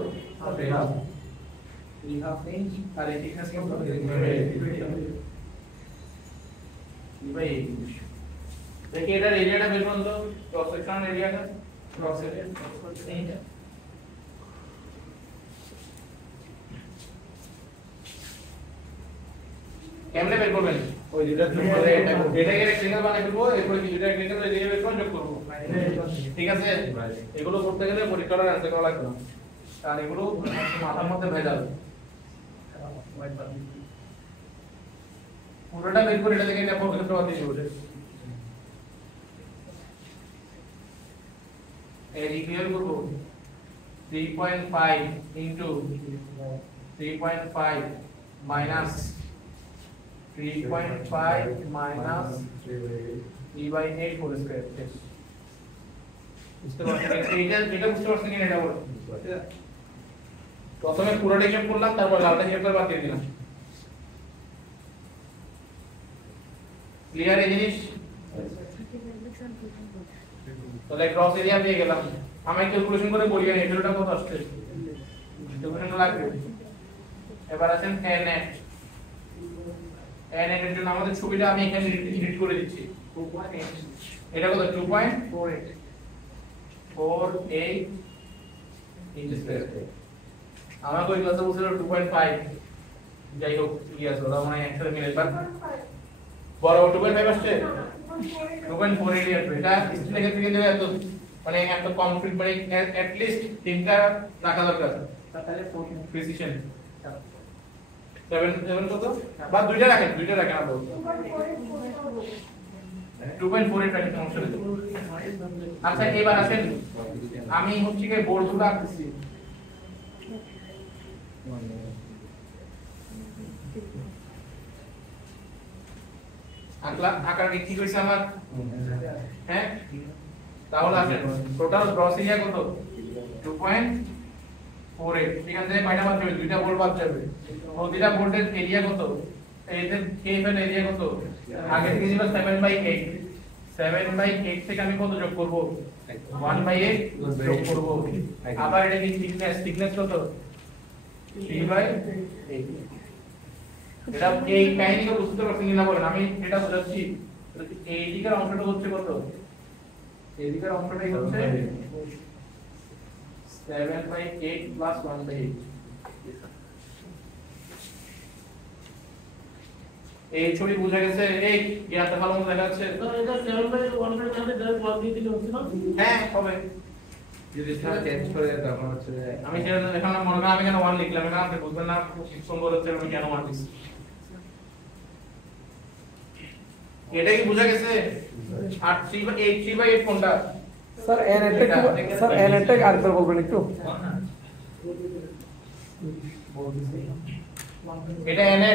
3/2 inch আর এই thickness কত 3/8 inch দেখি এটার এরিয়াটা বের করুন তো ক্রস সেকশন এরিয়াটা ক্রস এরিয়া কেমনে বের করবেন ওই যেটা এটাকে রেক্টেঙ্গেল বানাই দেবো এরপর কি দুটো রেক্টেঙ্গেল এরিয়া বের করে যোগ করব ঠিক আছে এগুলো করতে গেলে পরীক্ষার অ্যান্সার করা লাগবে না আর এগুলো মাথার মধ্যে ভেজাল পুরোটা বের করে এটা থেকে এটা ফোকাস করতে পারতে এই ক্লিয়ার করব 3.5 into 3.5 minus 3.5 minus 3/8 whole square বুঝতে পারছেন এটা বুঝতে পারছেন কিনা এটা বলো প্রথমে পুরোটা হিসাব করলাম তারপর লালটা হিসাব করে বাদ দিয়ে দিলাম ক্লিয়ার এই জিনিস তাহলে ক্রস এরিয়া পেয়ে গেলাম আমি ক্যালকুলেশন করে বলি না এগুলোটা কত আসছে ক্যালকুলেশন লাগবে এবার আসেন net n এর জন্য আমাদের ছবিটা আমি এখানে এডিট করে দিচ্ছি 2.8 এটা কত 2.48 ইঞ্চি স্কয়ার আমার কই ক্লাসে বলছিল 2.5 যাই হোক কি আছে ওটা মানে একসাথে মিলে পার বড় 2.5 আসছে 2.48 আসবে এটা স্টিলের ক্ষেত্রে দেবে এত মানে এত কমপ্লিট মানে এট লিস্ট তিনটা রাখা দরকার তাহলে প্রিসিশন 7 কত বা দুইটা রাখেন না 2.48 রাখেন সমস্যা নেই আচ্ছা এবার আসেন আমি হচ্ছে কি বোর্ড দুটো আঁকতেছি আকার কি কইছে আমার হ্যাঁ তাহলে আসেন টোটাল গ্রস এরিয়া কত 2.48 এখান থেকে কয়টা বাদ যাবে দুইটা বোর্ড বাদ যাবে প্রতিটা বোর্ডের এরিয়া কত এদের কেএফএল এরিয়া কত আগে থেকে ছিল 7/8 7/8 থেকে আমি কত যোগ করব 1/8 যোগ করব আবার এটা কি থিকনেস কত 3/8 এটা এই কাহিনীকে বুঝতে পারছেন কিনা বলেন আমি এটা বোঝাচ্ছি এই দিকের অংশটা হচ্ছে কত এই দিকের অংশটাই হচ্ছে 7/8 plus 1/8 এই ছবি বুঝা গেছে এই ইয়াতে ভালো মতো দেখা যাচ্ছে তো এটা 7/1 এর সাথে ডাইরেক্ট 1 দিয়ে দিলে হচ্ছে না হ্যাঁ হবে যদি সেটা চেঞ্জ করে তারপর হচ্ছে আমি সেটা এখানে মনে করেন আমি কেন 1 লিখলাম এখানে আপনি বুঝবেন না সুন্দর হচ্ছে আমি কেন 1 লিখছি এটা কি বুঝা গেছে 3/8 কোনটা স্যার এন এর আরেকবার বলবেন একটু এটা এনে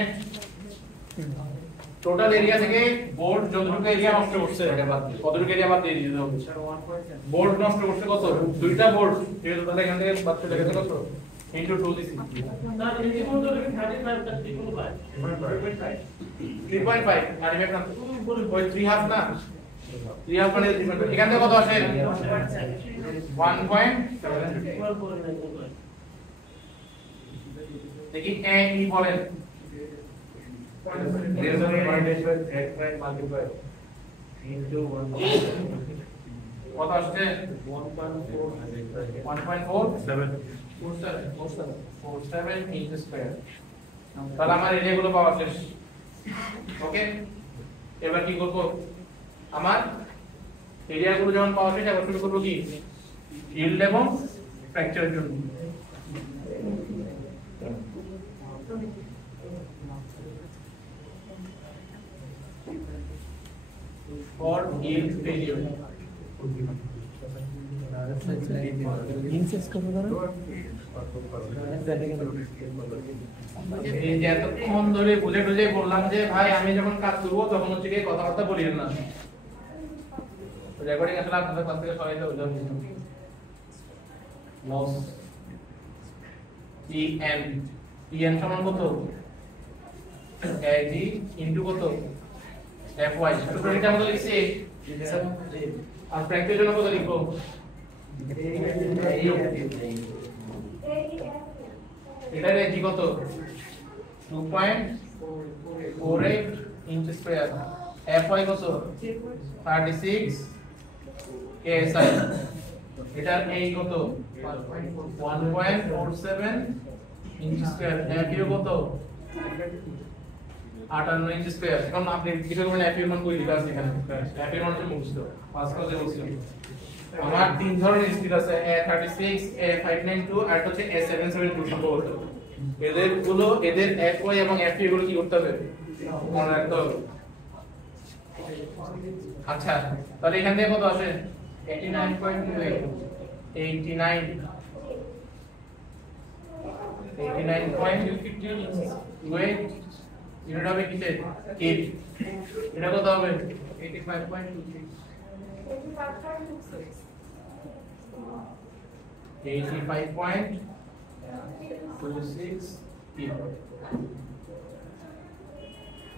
টোটাল এরিয়া থেকে বোর্ড যতটুকু এরিয়া নষ্ট করছে কতটুকু এরিয়া বাদ দিয়ে দিতে হবে বোর্ড নষ্ট করছে কত দুইটা বোর্ড যেহেতু তাহলে এখান থেকে বাদ চলে গেছে কত ইনটু 2 দিছি তার ইতিমধ্যে 35 টা ত্রিকোণ পায় 3.5 আর এটা ওই 3.5 না 3.5 মানে এখান থেকে কত আসে 1.7 দেখি এ কি বলেন কত আসছে 1.47 ইঞ্চি স্কয়ার তাহলে আমার এরিয়া গুলো পাওয়া শেষ ওকে এবার কি করব আমার এরিয়া গুলো যখন পাওয়া শেষ এবার শুরু করব কি ইল্ড এবং ফ্র্যাকচারের জন্য for yield failure ইনসেস করবো না এই যে এতক্ষণ ধরে বুঝে টুঝে বললাম যে ভাই আমি যখন কাজ করবো তখন হচ্ছে কি কথাবার্তা বলিয়েন না। রেকর্ডিং আসলে আপনাদের কাছ থেকে সবাই বুঝে লস EN EN সমান কত AG ইনটু কত FY টোটালটা আমরা লিখছি আর প্র্যাকটিসের জন্য কত লিখবো এটার AG কত 2.48 ইঞ্চ স্কয়ার FY কত 36 KSI এটার A কত 1.47 ইঞ্চ স্কয়ার FU কত 58 ইঞ্চ স্কয়ার। এখন আপনি কি করবেন FU মান কই লিখা আছে এখানে FU মান তো মুখস্থ পাস করে বলছিলাম আমার তিন ধরনের স্পিড আছে A36 A592 আর হচ্ছে A772 সম্ভবত এদের FY এবং FU গুলো কি করতে হবে মনে রাখতে হবে। আচ্ছা তাহলে এখান থেকে কত আসে 89.28 ইউনিট হবে কিসে কেবি এটা কত হবে 85.26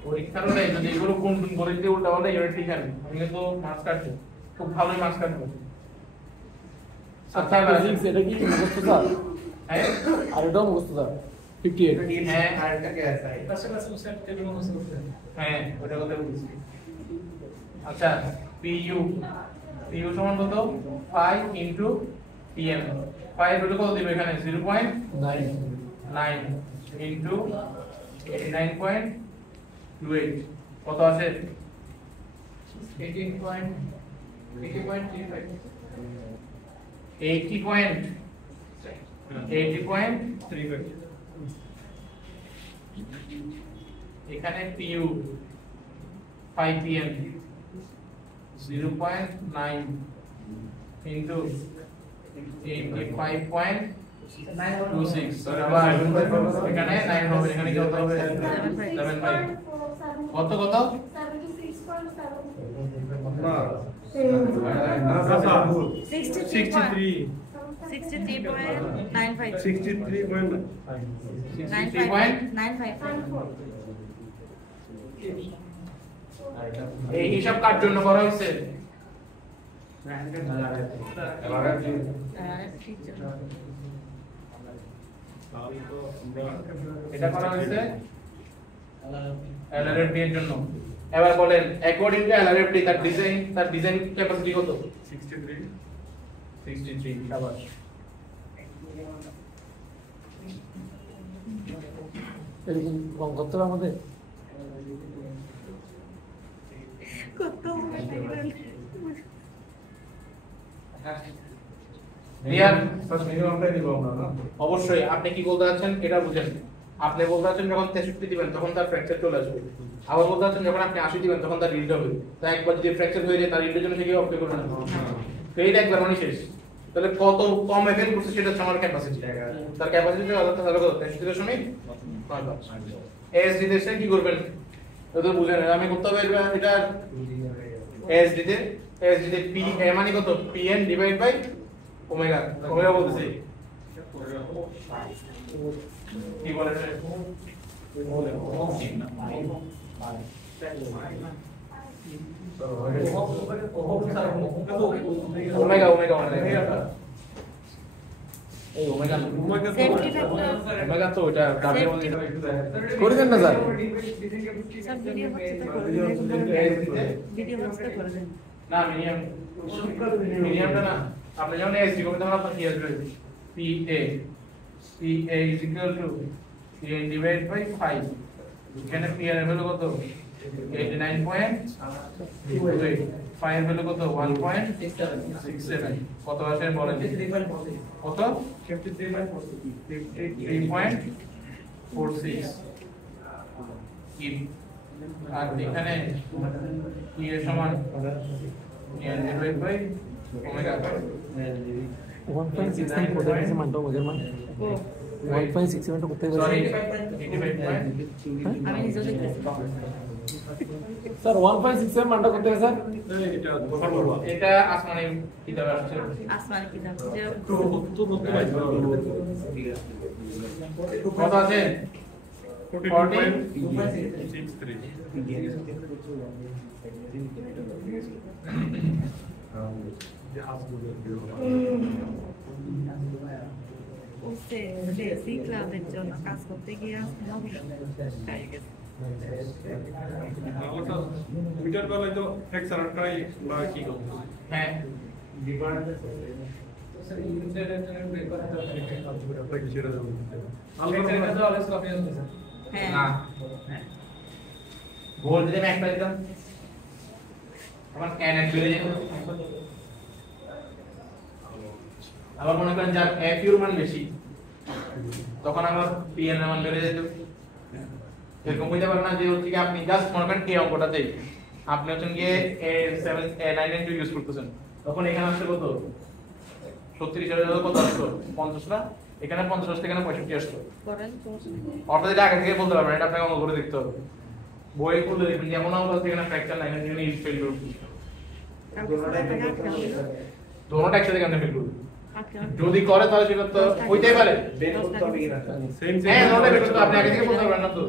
পরীক্ষার হলে যদি এগুলো কোন কোন পরীক্ষা উল্টা হলে ইউনিট লিখেন আমি কিন্তু মার্কস কাটবো খুব ভালোই মার্কস কাটবো। আচ্ছা ফিজিক্স এটা কি মুখস্থ স্যার হ্যাঁ আর এটাও মুখস্থ স্যার 58 হ্যাঁ আর একটা কে আছে কাছাকাছি সেট টেবিল মনে করতে হ্যাঁ ওটা কথা বলছি। আচ্ছা PU সমান কত 5 ইনটু PM 5 এর কত দিবে এখানে 0.9 ইনটু 89.28 কত আছে 80.35 এখানে PU 5 PM 0.9 into 85.26 আবার এখানে 9 হবে এখানে কি হতে হবে 75 কত 63.95 এই হিসাব কার জন্য করা হয়েছে এটা করা হয়েছে LRFD এর জন্য। এবার বলেন অ্যাকর্ডিং টু LRFD তার ডিজাইন ক্যাপাসিটি কত 63 শাবাশ। এরকম কম করতে হবে আমাদের কত রিয়ান মিনিমামটাই দিব আমরা না অবশ্যই আপনি কি বলতে যাচ্ছেন এটা বুঝেন। আপনি বলতে যাচ্ছেন যখন 63 দিবেন তখন তার ফ্র্যাকচার চলে আসবে, আবার বলতে যাচ্ছেন যখন আপনি 80 দিবেন তখন তার রিড হবে। তো একবার যদি ফ্র্যাকচার হয়ে যায় তার রিডের জন্য কি অপেক্ষা করবেন না, তো এইটা একবার মানে শেষ। তাহলে কত কম এফেল করছে সেটা হচ্ছে আমার ক্যাপাসিটি। তার ক্যাপাসিটি তাহলে কত 63.9 এসডি তে কি করবেন তো বুঝেন। আমি করতে হবে এটা এসডি তে পি এ মানে কত পিএন ডিভাইড বাই ওমেগা বলতেছি কি বলে ওমেগা মানে এই ওমেগা সেফটি ফ্যাক্টর ওমেগা তো এটা ডাব্লিউ মধ্যে করে দেন না স্যার সব ভিডিও হচ্ছে তো করে দেন ভিডিও হচ্ছে তো করে দেন না মিডিয়ামটা না আপনি যখন এসডি করবেন তখন আপনার কি আসবে PA is equal to PN divided by 5 এখানে P এর ভ্যালু কত 89.28 5 এর ভ্যালু কত 1.67 কত আসে বলেন কত 53.46 কি আর এখানে P এর সমান PN divided by ওমেগা 1.69 কোথায় গেছে মানটা ওদের মান 1.67 টা কোথায় সরি গেছে 85 আমি নিজেও দেখতেছি স্যার 1.67 মানটা কোথায় গেছে স্যার এটা দফা করব এটা আসমানি কিতাবে আসছে আসমানি কিতাব যে কত আছে 40.63 সি ক্লাবের জন্য কাজ করতে গিয়ে পেয়ে গেছে মিটার বেলায় তো ফ্র্যাকচারটাই বা কি করতে হ্যাঁ হ্যাঁ না গোল দিলে আমি একটা দিতাম আমার এন এর বেড়ে যেত আবার মনে করেন যার এফ ইউর মান বেশি তখন আমার পিএন এর মান বেড়ে যেত এরকম হইতে পারে না যে হচ্ছে কি আপনি জাস্ট মনে করেন এই অঙ্কটাতে আপনি হচ্ছেন গিয়ে A7 A9 ইউজ করতেছেন তখন এখানে আসছে কত 36,000 কত আসলো 50 না এখানে 50 আসছে এখানে 65 আসলো করেন অর্থাৎ এটা আগে থেকে বলতে পারবেন এটা আপনাকে অঙ্ক করে দেখতে হবে বই খুলে দেখবেন যেমন অঙ্ক আছে এখানে ফ্র্যাকচার নাই এখানে ইজ ফেল করবে দোনোটা একসাথে কেন ফেল করবে যদি করে তাহলে সেটা তো হইতেই পারে সেম হ্যাঁ দোনোটা বের করতে আপনি আগে থেকে বলতে পারবেন না তো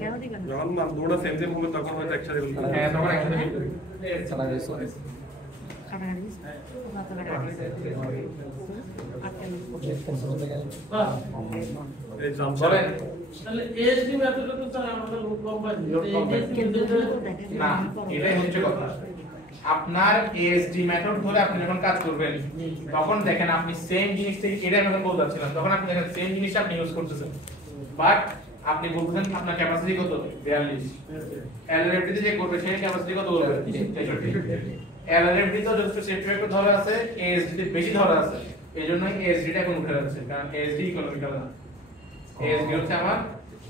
কেন দিবেন যখন দুটো সেম সেম হবে তখন হয়তো একসাথে হ্যাঁ তখন একসাথে ফেল করবে চালা গেছে কাটাকাটি মাথা কাটাকাটি এই জাম বলেন তাহলে এসডি মেথডে তো স্যার আমাদের লোক কম পাই না এটাই হচ্ছে কথা আপনার এএসডি মেথড ধরে আপনি যখন কাজ করবেন তখন দেখেন আপনি সেম জিনিস থেকে এটাই আমি বলতে চাচ্ছিলাম তখন আপনি দেখেন সেম জিনিস আপনি ইউজ করতেছেন বাট আপনি বলতেছেন আপনার ক্যাপাসিটি কত 42 এলআরএফডি তে যে করবে সেই ক্যাপাসিটি কত বলবে 63 এলআরএফডি তো যথেষ্ট সেফটি রেট ধরে আছে এএসডি তে বেশি ধরে আছে এইজন্য এএসডি টা এখন উঠে যাচ্ছে কারণ এএসডি ইকোনমিক্যাল না এএসডি হচ্ছে আমার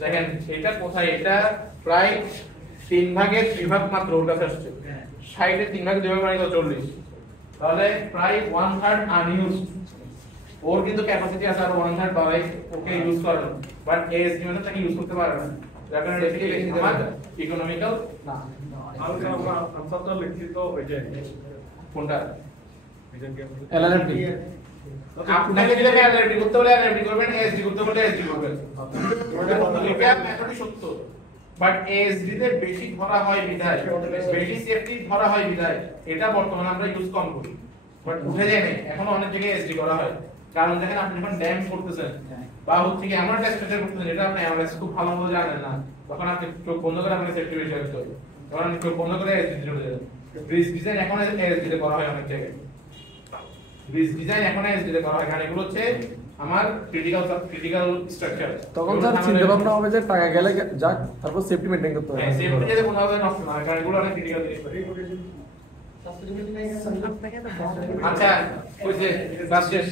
দেখেন এটা কোথায় এটা প্রায় 3 ভাগের 3 ভাগ মাত্র ওর কাছে আসছে 60 এর 3 ভাগে 2 ভাগ মানে 40 তাহলে প্রায় 1/3 আনইউজড ওর কিন্তু ক্যাপাসিটি আছে আর 1/3 বাবাই ওকে ইউজ করে বাট এএসডি মানে তাকে ইউজ করতে পারে না যার কারণে বেসিক্যালি আমার ইকোনমিক্যাল না আমরা আনসারটা লিখছি তো ওই যে কোনটা এলআরএফডি আপনাকে যদি এলআরডি করতে বলে এলআরডি করবেন এএসডি করতে বলে এএসডি করবেন এটা মেথডই সত্য বাট এএসডি তে বেশি ধরা হয় বিধায় বেশি সেফটি ধরা হয় বিধায় এটা বর্তমানে আমরা ইউজ কম করি বাট উঠে যায় না এখন অনেক জায়গায় এএসডি করা হয় কারণ দেখেন আপনি যখন ড্যাম করতেছেন বা হচ্ছে কি এমন একটা স্ট্রাকচার করতেছেন এটা আপনি এমএস খুব ভালোভাবে জানেন না তখন আপনি চোখ বন্ধ করে আপনাকে সেফটি বেশি রাখতে হবে তখন আপনি চোখ বন্ধ করে এএসডি চলে যাবেন ব্রিজ ডিজাইন এখন এএসডি তে করা হয় অনেক জায়গায় ব্রিজ ডিজাইন এখন এএসডি তে করা হয় কারণ এগুলো হচ্ছে আমার ক্রিটিক্যাল স্ট্রাকচার তখন স্যার চিন্তা ভাবনা হবে যে টাকা গেলে যাক তারপর সেফটি মেইনটেইন করতে হবে হ্যাঁ সেফটি যাতে কোনোভাবে নষ্ট না হয় কারণ এগুলো অনেক ক্রিটিক্যাল জিনিস আপনাকে তো আচ্ছা ওই যে বাস শেষ